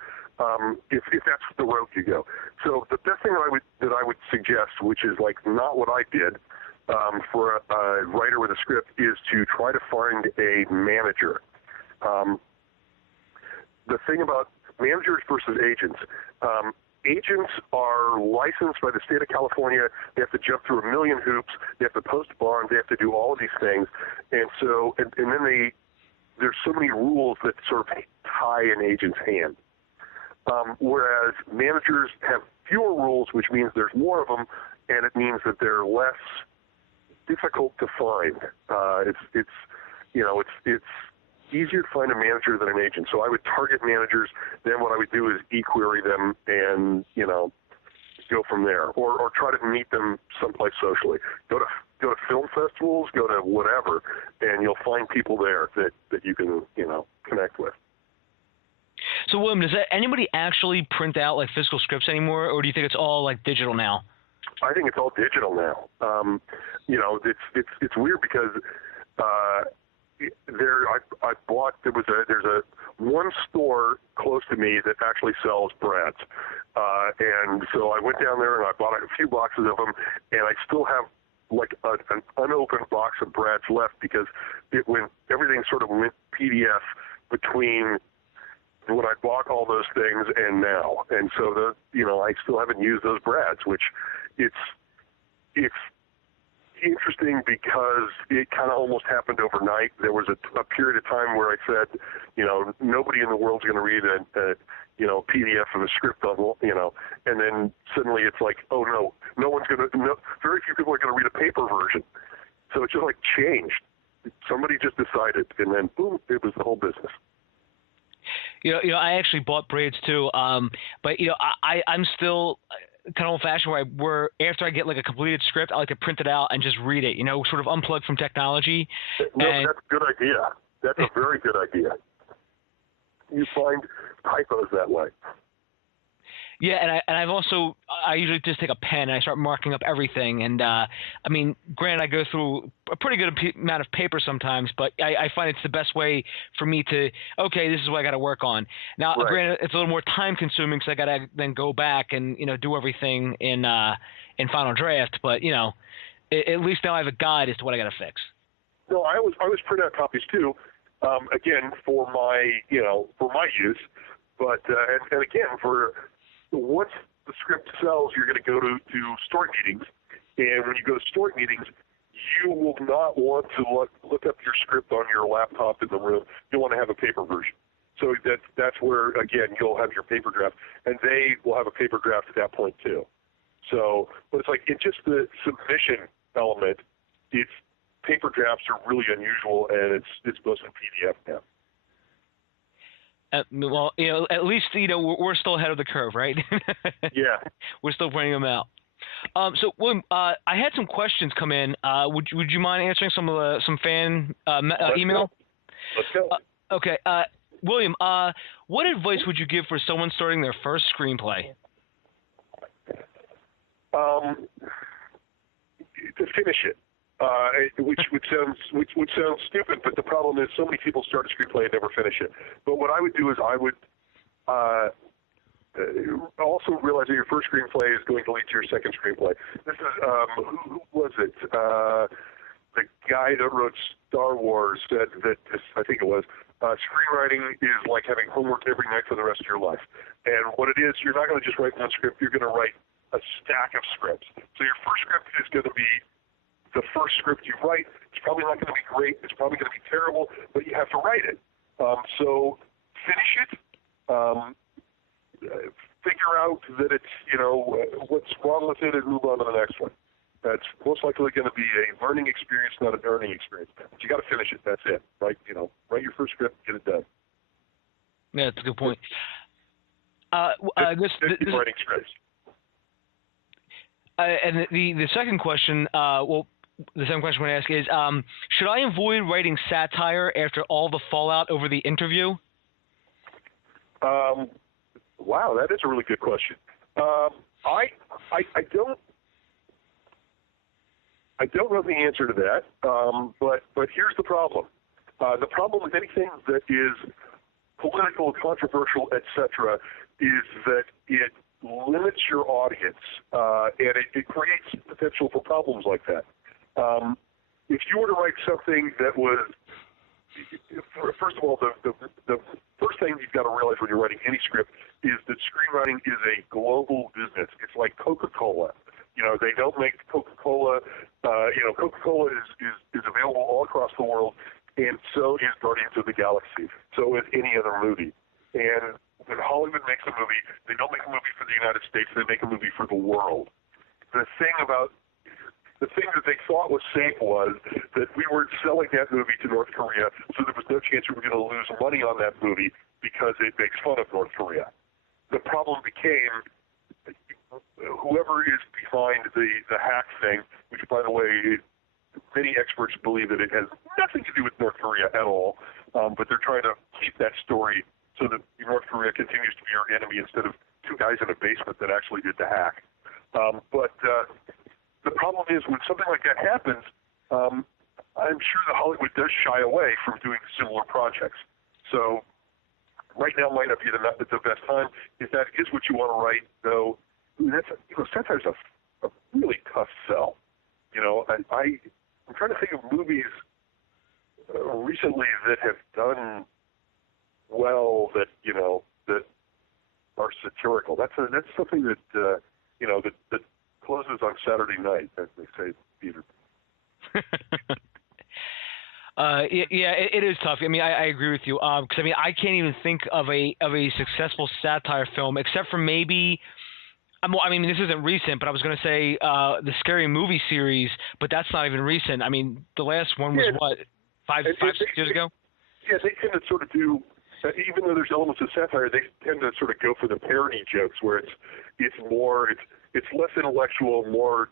if that's the route you go. So the best thing that I would suggest, which is like not what I did for a writer with a script, is to try to find a manager. The thing about managers versus agents, agents are licensed by the state of California. They have to jump through a million hoops. They have to post bond. They have to do all of these things. And so, and then there's so many rules that sort of tie an agent's hand. Whereas managers have fewer rules, which means there's more of them, and it means that they're less difficult to find. It's easier to find a manager than an agent. So I would target managers. Then what I would do is e-query them and, go from there, or try to meet them someplace socially. Go to film festivals, go to whatever, and you'll find people there that you can, connect with. So, William, does anybody actually print out like physical scripts anymore, or do you think it's all like digital now? I think it's all digital now. It's weird because there's a one store close to me that actually sells Brads, and so I went down there and I bought a few boxes of them, and I still have like an unopened box of Brads left because everything sort of went PDF between when I bought all those things and now, and so I still haven't used those Brads, which it's interesting because it kind of almost happened overnight. There was a period of time where I said, nobody in the world's going to read a PDF of a script on, and then suddenly it's like, oh no, very few people are going to read a paper version. So it just like changed. Somebody just decided, and then boom, it was the whole business. I actually bought Braids too, but I'm still kind of old-fashioned where after I get like a completed script, I like to print it out and just read it. Sort of unplug from technology. No, that's a good idea. That's a very good idea. You find typos that way. Yeah, and I've also I usually just take a pen and I start marking up everything. And granted, I go through a pretty good amount of paper sometimes, but I find it's the best way for me to this is what I got to work on. Now, right. Granted, it's a little more time consuming because I got to then go back and do everything in Final Draft. But at least now I have a guide as to what I got to fix. No, I always print out copies too. Again, for my use, but and again for. Once the script sells, you're going to go to story meetings, and when you go to story meetings, you will not want to look up your script on your laptop in the room. You'll want to have a paper version. So that's where, again, you'll have your paper draft, and they will have a paper draft at that point too. So, but it's like just the submission element. It's paper drafts are really unusual, and it's mostly PDF now. Well, at least we're still ahead of the curve, right? Yeah, we're still printing them out. So, William, I had some questions come in. Would you mind answering some fan email? Let's go. Okay, William, what advice would you give for someone starting their first screenplay? To finish it. Which would sound stupid, but the problem is so many people start a screenplay and never finish it. But what I would do is I would also realize that your first screenplay is going to lead to your second screenplay. This is who was it? The guy that wrote Star Wars said that I think it was screenwriting is like having homework every night for the rest of your life. And what it is, you're not going to just write one script. You're going to write a stack of scripts. So your first script is going to be the first script you write. It's probably not going to be great. It's probably going to be terrible, but you have to write it. So finish it. Figure out that it's, what's wrong with it and move on to the next one. That's most likely going to be a learning experience, not an earning experience. But you got to finish it. That's it. Right? Write your first script, get it done. Yeah, that's a good point. This writing scripts. And the second question, the second question I want to ask is, should I avoid writing satire after all the fallout over the interview? Wow, that is a really good question. I don't know the answer to that, but here's the problem. The problem with anything that is political, controversial, etc., is that it limits your audience, and it creates potential for problems like that. If you were to write something that was first of all, the first thing you've got to realize when you're writing any script is that screenwriting is a global business. It's like Coca-Cola. They don't make Coca-Cola. Coca-Cola is available all across the world, and so is Guardians of the Galaxy. So is any other movie. And when Hollywood makes a movie, they don't make a movie for the United States. They make a movie for the world. The thing that they thought was safe was that we were selling that movie to North Korea, so there was no chance we were going to lose money on that movie because it makes fun of North Korea. The problem became whoever is behind the hack thing, which, by the way, many experts believe that it has nothing to do with North Korea at all, but they're trying to keep that story so that North Korea continues to be our enemy instead of two guys in a basement that actually did the hack. But the problem is when something like that happens, I'm sure that Hollywood does shy away from doing similar projects. So right now might not be the best time. If that is what you want to write, though, satire's a really tough sell. I'm trying to think of movies recently that have done well that that are satirical. That's something that that closes on Saturday night, as they say, Peter. It is tough. I mean, I agree with you. Because I can't even think of a successful satire film except for maybe. This isn't recent, but I was going to say the Scary Movie series, but that's not even recent. I mean, the last one was what, 6 years ago? Yeah, they tend to sort of do. Even though there's elements of satire, they tend to sort of go for the parody jokes, where it's less intellectual, more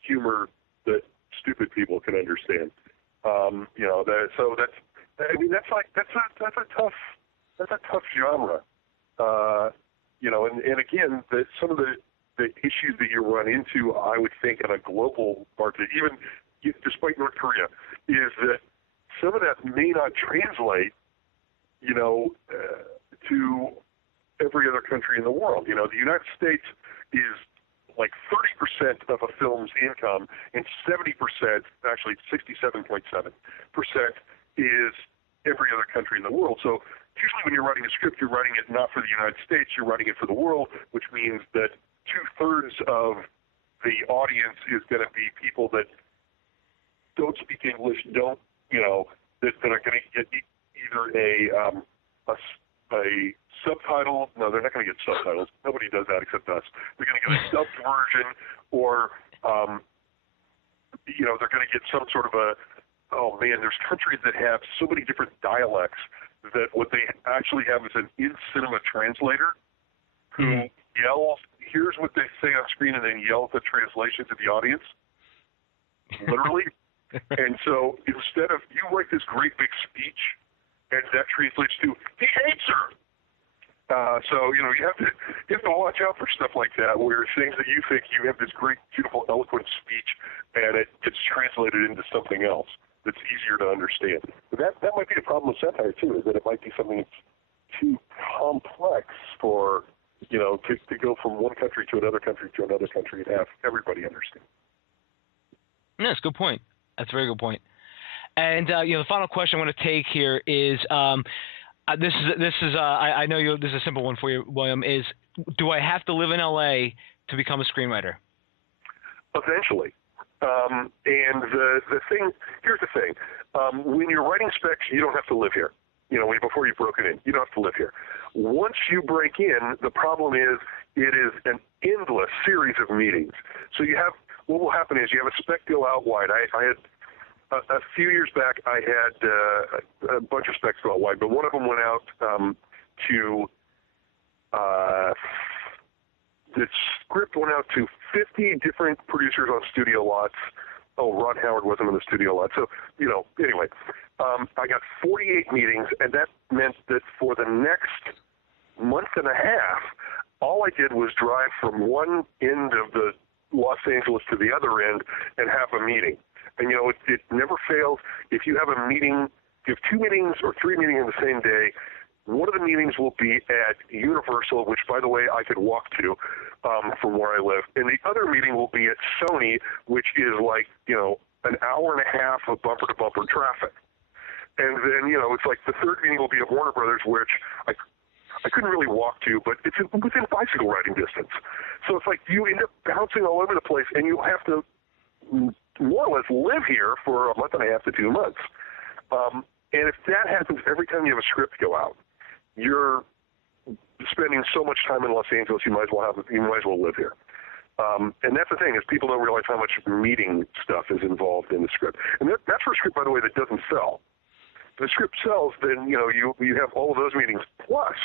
humor that stupid people can understand. That's a tough genre. And again, some of the issues that you run into, I would think, in a global market, even despite North Korea, is that some of that may not translate, to every other country in the world. The United States is like 30% of a film's income, and 70%, actually 67.7%, is every other country in the world. So usually when you're writing a script, you're writing it not for the United States, you're writing it for the world, which means that 2/3 of the audience is going to be people that don't speak English, that are going to get either a subtitle. No, they're not going to get subtitles. Nobody does that except us. They're going to get a dubbed version, or they're going to get some sort of there's countries that have so many different dialects that what they actually have is an in-cinema translator who yells, here's what they say on screen, and then yells the translation to the audience, literally. And so instead of, you write this great big speech, and that translates to, he hates her. So you have to watch out for stuff like that, where things that you think you have this great, beautiful, eloquent speech, and it gets translated into something else that's easier to understand. But that might be the problem with satire too, is that it might be something that's too complex for to go from one country to another country to another country and have everybody understand. Yeah, that's a good point. That's a very good point. And the final question I want to take here is this is I know this is a simple one for you, William. Is do I have to live in LA to become a screenwriter? Eventually. And here's the thing. When you're writing specs, you don't have to live here. Before you've broken in, you don't have to live here. Once you break in, the problem is it is an endless series of meetings. So what will happen is you have a spec go out wide. I had a few years back, I had a bunch of specs go out wide, but one of them went out to the script went out to 50 different producers on studio lots. Oh, Ron Howard wasn't on the studio lot. So, anyway, I got 48 meetings, and that meant that for the next month and a half, all I did was drive from one end of the Los Angeles to the other end and have a meeting. And, it never fails. If you have a meeting, if you have 2 meetings or 3 meetings in the same day, one of the meetings will be at Universal, which, by the way, I could walk to from where I live. And the other meeting will be at Sony, which is like, an hour and a half of bumper-to-bumper traffic. And then, it's like the third meeting will be at Warner Brothers, which I couldn't really walk to, but it's within bicycle riding distance. So it's like you end up bouncing all over the place, and you have to more or less live here for a month and a half to 2 months. And if that happens every time you have a script go out, you're spending so much time in Los Angeles, you might as well live here. And that's the thing, is people don't realize how much meeting stuff is involved in the script. And that's for a script, by the way, that doesn't sell. If the script sells, then you have all of those meetings plus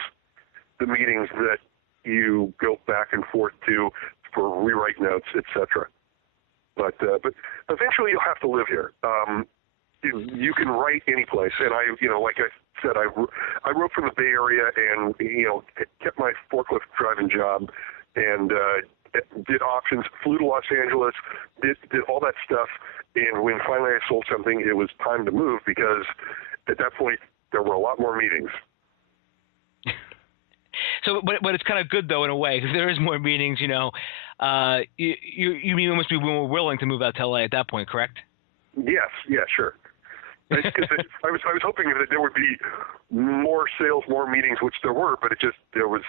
the meetings that you go back and forth to for rewrite notes, etc. But eventually you'll have to live here. You can write any place, and like I said, I wrote from the Bay Area, and kept my forklift driving job, and did auctions, flew to Los Angeles, did all that stuff, and when finally I sold something, it was time to move, because at that point there were a lot more meetings. So, but it's kind of good though in a way, because there is more meetings. You must be more willing to move out to LA at that point, correct? Yes, yeah, sure. I was hoping that there would be more sales, more meetings, which there were, but there was,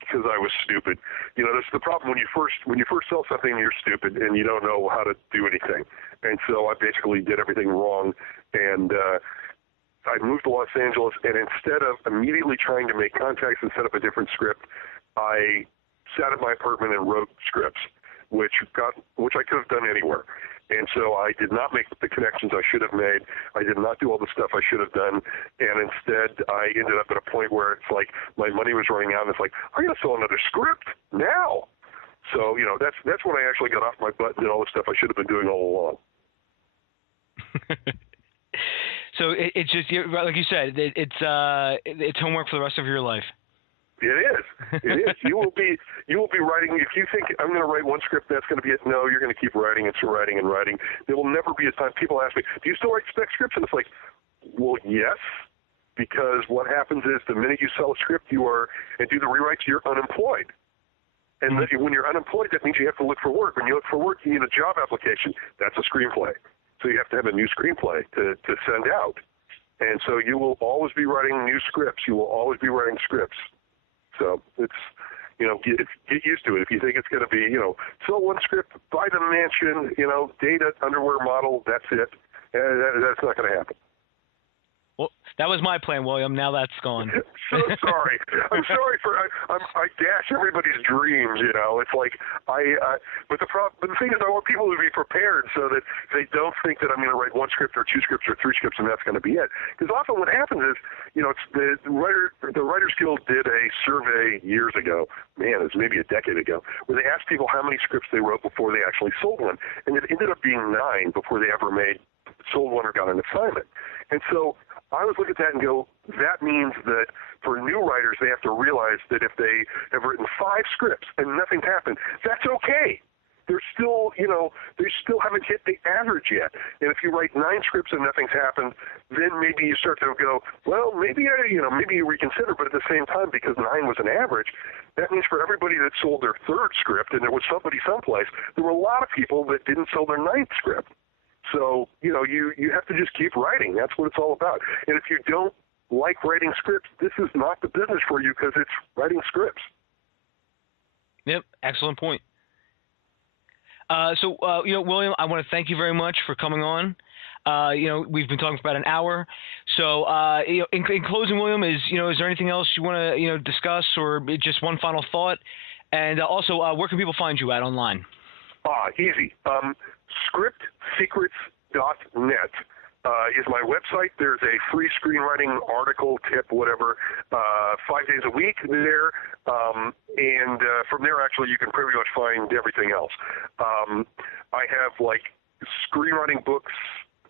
because I was stupid. That's the problem when you first sell something, you're stupid and you don't know how to do anything. And so I basically did everything wrong, and I moved to Los Angeles, and instead of immediately trying to make contacts and set up a different script, I sat at my apartment and wrote scripts, which I could have done anywhere. And so I did not make the connections I should have made. I did not do all the stuff I should have done. And instead, I ended up at a point where it's like my money was running out, and it's like, I got to sell another script now. So, that's when I actually got off my butt and did all the stuff I should have been doing all along. So it's just, like you said, it's homework for the rest of your life. It is. It is. You will be writing. If you think I'm going to write one script, that's going to be it. No, you're going to keep writing and writing and writing. There will never be a time. People ask me, "Do you still write spec scripts?" And it's like, well, yes, because what happens is the minute you sell a script, and do the rewrites, you're unemployed. And when you're unemployed, that means you have to look for work. When you look for work, you need a job application. That's a screenplay. So you have to have a new screenplay to send out. And so you will always be writing new scripts. You will always be writing scripts. So it's, get used to it. If you think it's going to be, sell one script, buy the mansion, date an underwear model, that's it. That's not going to happen. Well, that was my plan, William. Now that's gone. So sorry. I'm sorry I dash everybody's dreams. It's like but the thing is, I want people to be prepared so that they don't think that I'm going to write one script or two scripts or three scripts and that's going to be it. Because often what happens is, it's the Writers Guild did a survey years ago. Man, it was maybe a decade ago, where they asked people how many scripts they wrote before they actually sold one, and it ended up being 9 before they ever sold one or got an assignment. And so I always look at that and go, that means that for new writers, they have to realize that if they have written 5 scripts and nothing's happened, that's okay. They're still, they still haven't hit the average yet. And if you write 9 scripts and nothing's happened, then maybe you start to go, well, maybe you reconsider. But at the same time, because 9 was an average, that means for everybody that sold their 3rd script, and there was somebody someplace, there were a lot of people that didn't sell their 9th script. So, you have to just keep writing. That's what it's all about. And if you don't like writing scripts, this is not the business for you, because it's writing scripts. Yep, excellent point. So, William, I want to thank you very much for coming on. We've been talking for about an hour. So, in closing, William, is there anything else you want to, discuss, or just one final thought? And also, where can people find you at online? Easy. Scriptsecrets.net is my website. There's a free screenwriting article, tip, whatever, 5 days a week there. And from there, actually, you can pretty much find everything else. I have, screenwriting books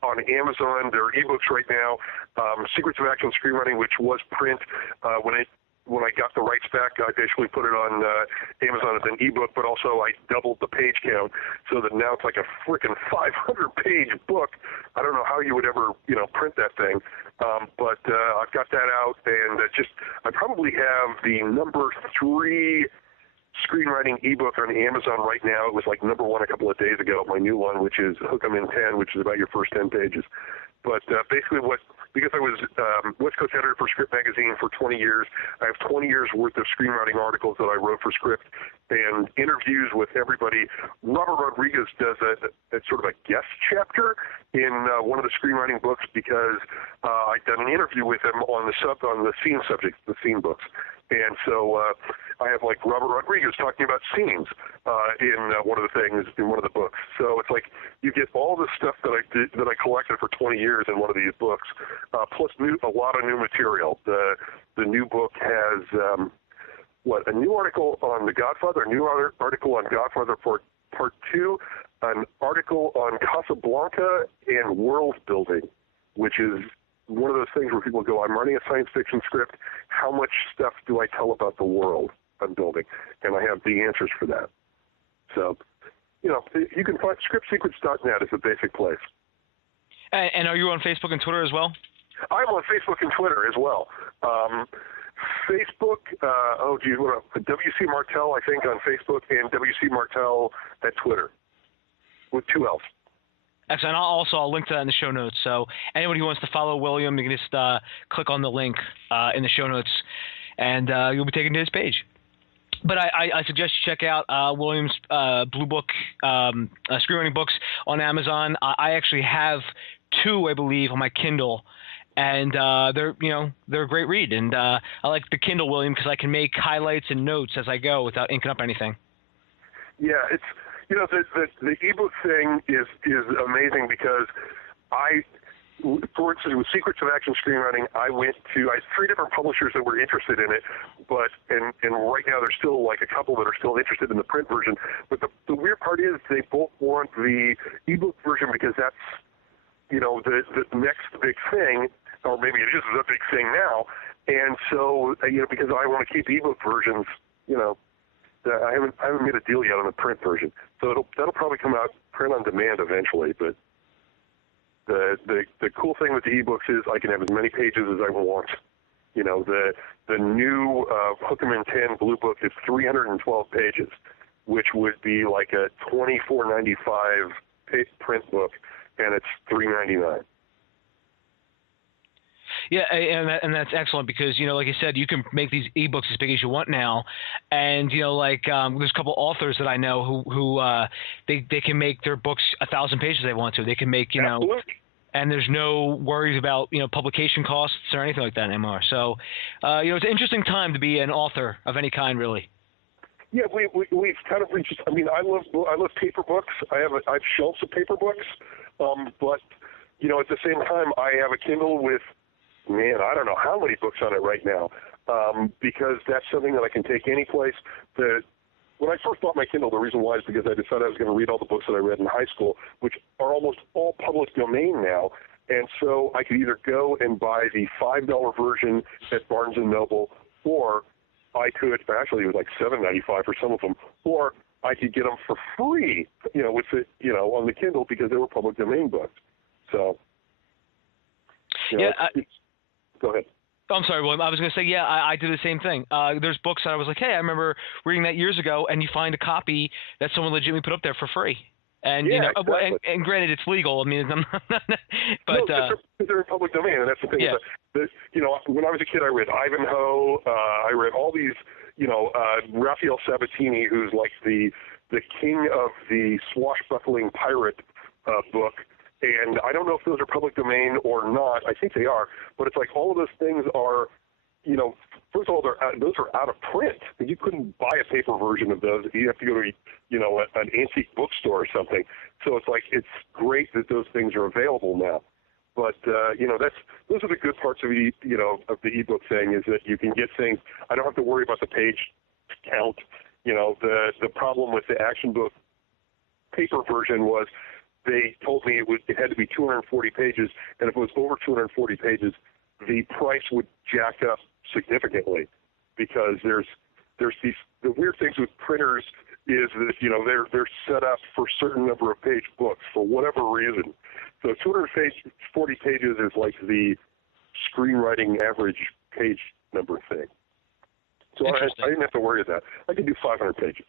on Amazon. There are ebooks right now. Secrets of Action Screenwriting, which was print when I got the rights back, I basically put it on Amazon as an ebook, but also I doubled the page count so that now it's like a freaking 500-page book. I don't know how you would ever, print that thing. But I've got that out, and I probably have the number 3 screenwriting ebook on Amazon right now. It was like number 1 a couple of days ago, my new one, which is Hook 'em in 10, which is about your first 10 pages. But basically what because I was West Coast editor for Script Magazine for 20 years, I have 20 years worth of screenwriting articles that I wrote for Script and interviews with everybody. Robert Rodriguez does a sort of a guest chapter in one of the screenwriting books because I'd done an interview with him on the scene subject, the scene books. And so I have like Robert Rodriguez talking about scenes in one of the things in one of the books. So it's like you get all the stuff that I collected for 20 years in one of these books, plus a lot of new material. The new book has a new article on The Godfather, a new article on Godfather Part 2, an article on Casablanca and world building, which is one of those things where people go, I'm writing a science fiction script. How much stuff do I tell about the world I'm building? And I have the answers for that. So, you can find scriptsecrets.net is the basic place. And are you on Facebook and Twitter as well? I'm on Facebook and Twitter as well. Facebook, WC Martell, I think, on Facebook, and WC Martell at Twitter with 2 L's. Excellent. I'll link to that in the show notes. So anybody who wants to follow William, you can just click on the link in the show notes, and you'll be taken to his page. But I suggest you check out William's Blue Book screenwriting books on Amazon. I actually have 2, I believe, on my Kindle, and they're a great read. And I like the Kindle, William, because I can make highlights and notes as I go without inking up anything. Yeah, it's. The ebook thing is amazing because for instance, with Secrets of Action Screenwriting, I had 3 different publishers that were interested in it, but and right now there's still like a couple that are still interested in the print version. But the weird part is they both want the ebook version because that's the next big thing, or maybe it is the big thing now. And so because I want to keep ebook versions, I haven't made a deal yet on the print version, so that'll probably come out print on demand eventually. But the cool thing with the ebooks is I can have as many pages as I want. The new Hook 'em in 10 Blue Book is 312 pages, which would be like a $24.95 print book, and it's $3.99. Yeah, and that's excellent because, like you said, you can make these ebooks as big as you want now. And, there's a couple authors that I know who they can make their books 1,000 pages if they want to. They can make, and there's no worries about, publication costs or anything like that anymore. So, it's an interesting time to be an author of any kind, really. Yeah, we've kind of reached. I mean, I love paper books. I have shelves of paper books, but at the same time, I have a Kindle with, I don't know how many books on it right now, because that's something that I can take any place. When I first bought my Kindle, the reason why is because I decided I was going to read all the books that I read in high school, which are almost all public domain now. And so I could either go and buy the $5 version at Barnes & Noble, or I could, actually it was like $7.95 for some of them, or I could get them for free, with it, on the Kindle because they were public domain books. So, go ahead. I'm sorry, William. I was going to say, I do the same thing. There's books that I was like, hey, I remember reading that years ago, and you find a copy that someone legitimately put up there for free. And exactly. and granted, it's legal. I mean, but they're in public domain, and that's the thing. Yeah. When I was a kid, I read Ivanhoe. I read all these. Raphael Sabatini, who's like the king of the swashbuckling pirate book. And I don't know if those are public domain or not. I think they are. But it's like all of those things are, first of all, those are out of print. You couldn't buy a paper version of those. You have to go to, an antique bookstore or something. So it's like it's great that those things are available now. But, those are the good parts of the ebook thing is that you can get things. I don't have to worry about the page count. The problem with the action book paper version was they told me it had to be 240 pages, and if it was over 240 pages, the price would jack up significantly because there's the weird things with printers is that they're set up for a certain number of page books for whatever reason. So 240 pages is like the screenwriting average page number thing. So I didn't have to worry about that. I could do 500 pages.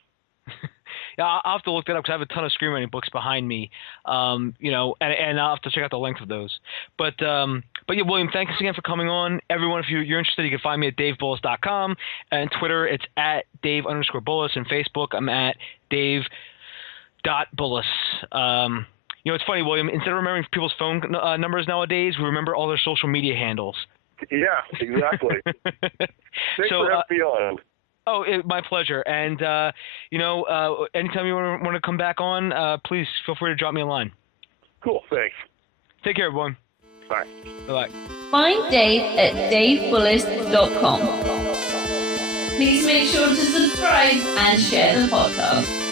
Yeah, I'll have to look that up because I have a ton of screenwriting books behind me. You know, and I'll have to check out the length of those. But yeah, William, thanks again for coming on. Everyone, if you're interested, you can find me at davebullis.com, and Twitter it's at Dave_Bullis, and Facebook I'm at Dave.Bullis. You know, it's funny, William. Instead of remembering people's phone numbers nowadays, we remember all their social media handles. Yeah, exactly. Thanks for having me on. Oh, my pleasure. And, you know, anytime you want to come back on, please feel free to drop me a line. Cool, thanks. Take care, everyone. Bye. Bye-bye. Find Dave at davebullis.com. Please make sure to subscribe and share the podcast.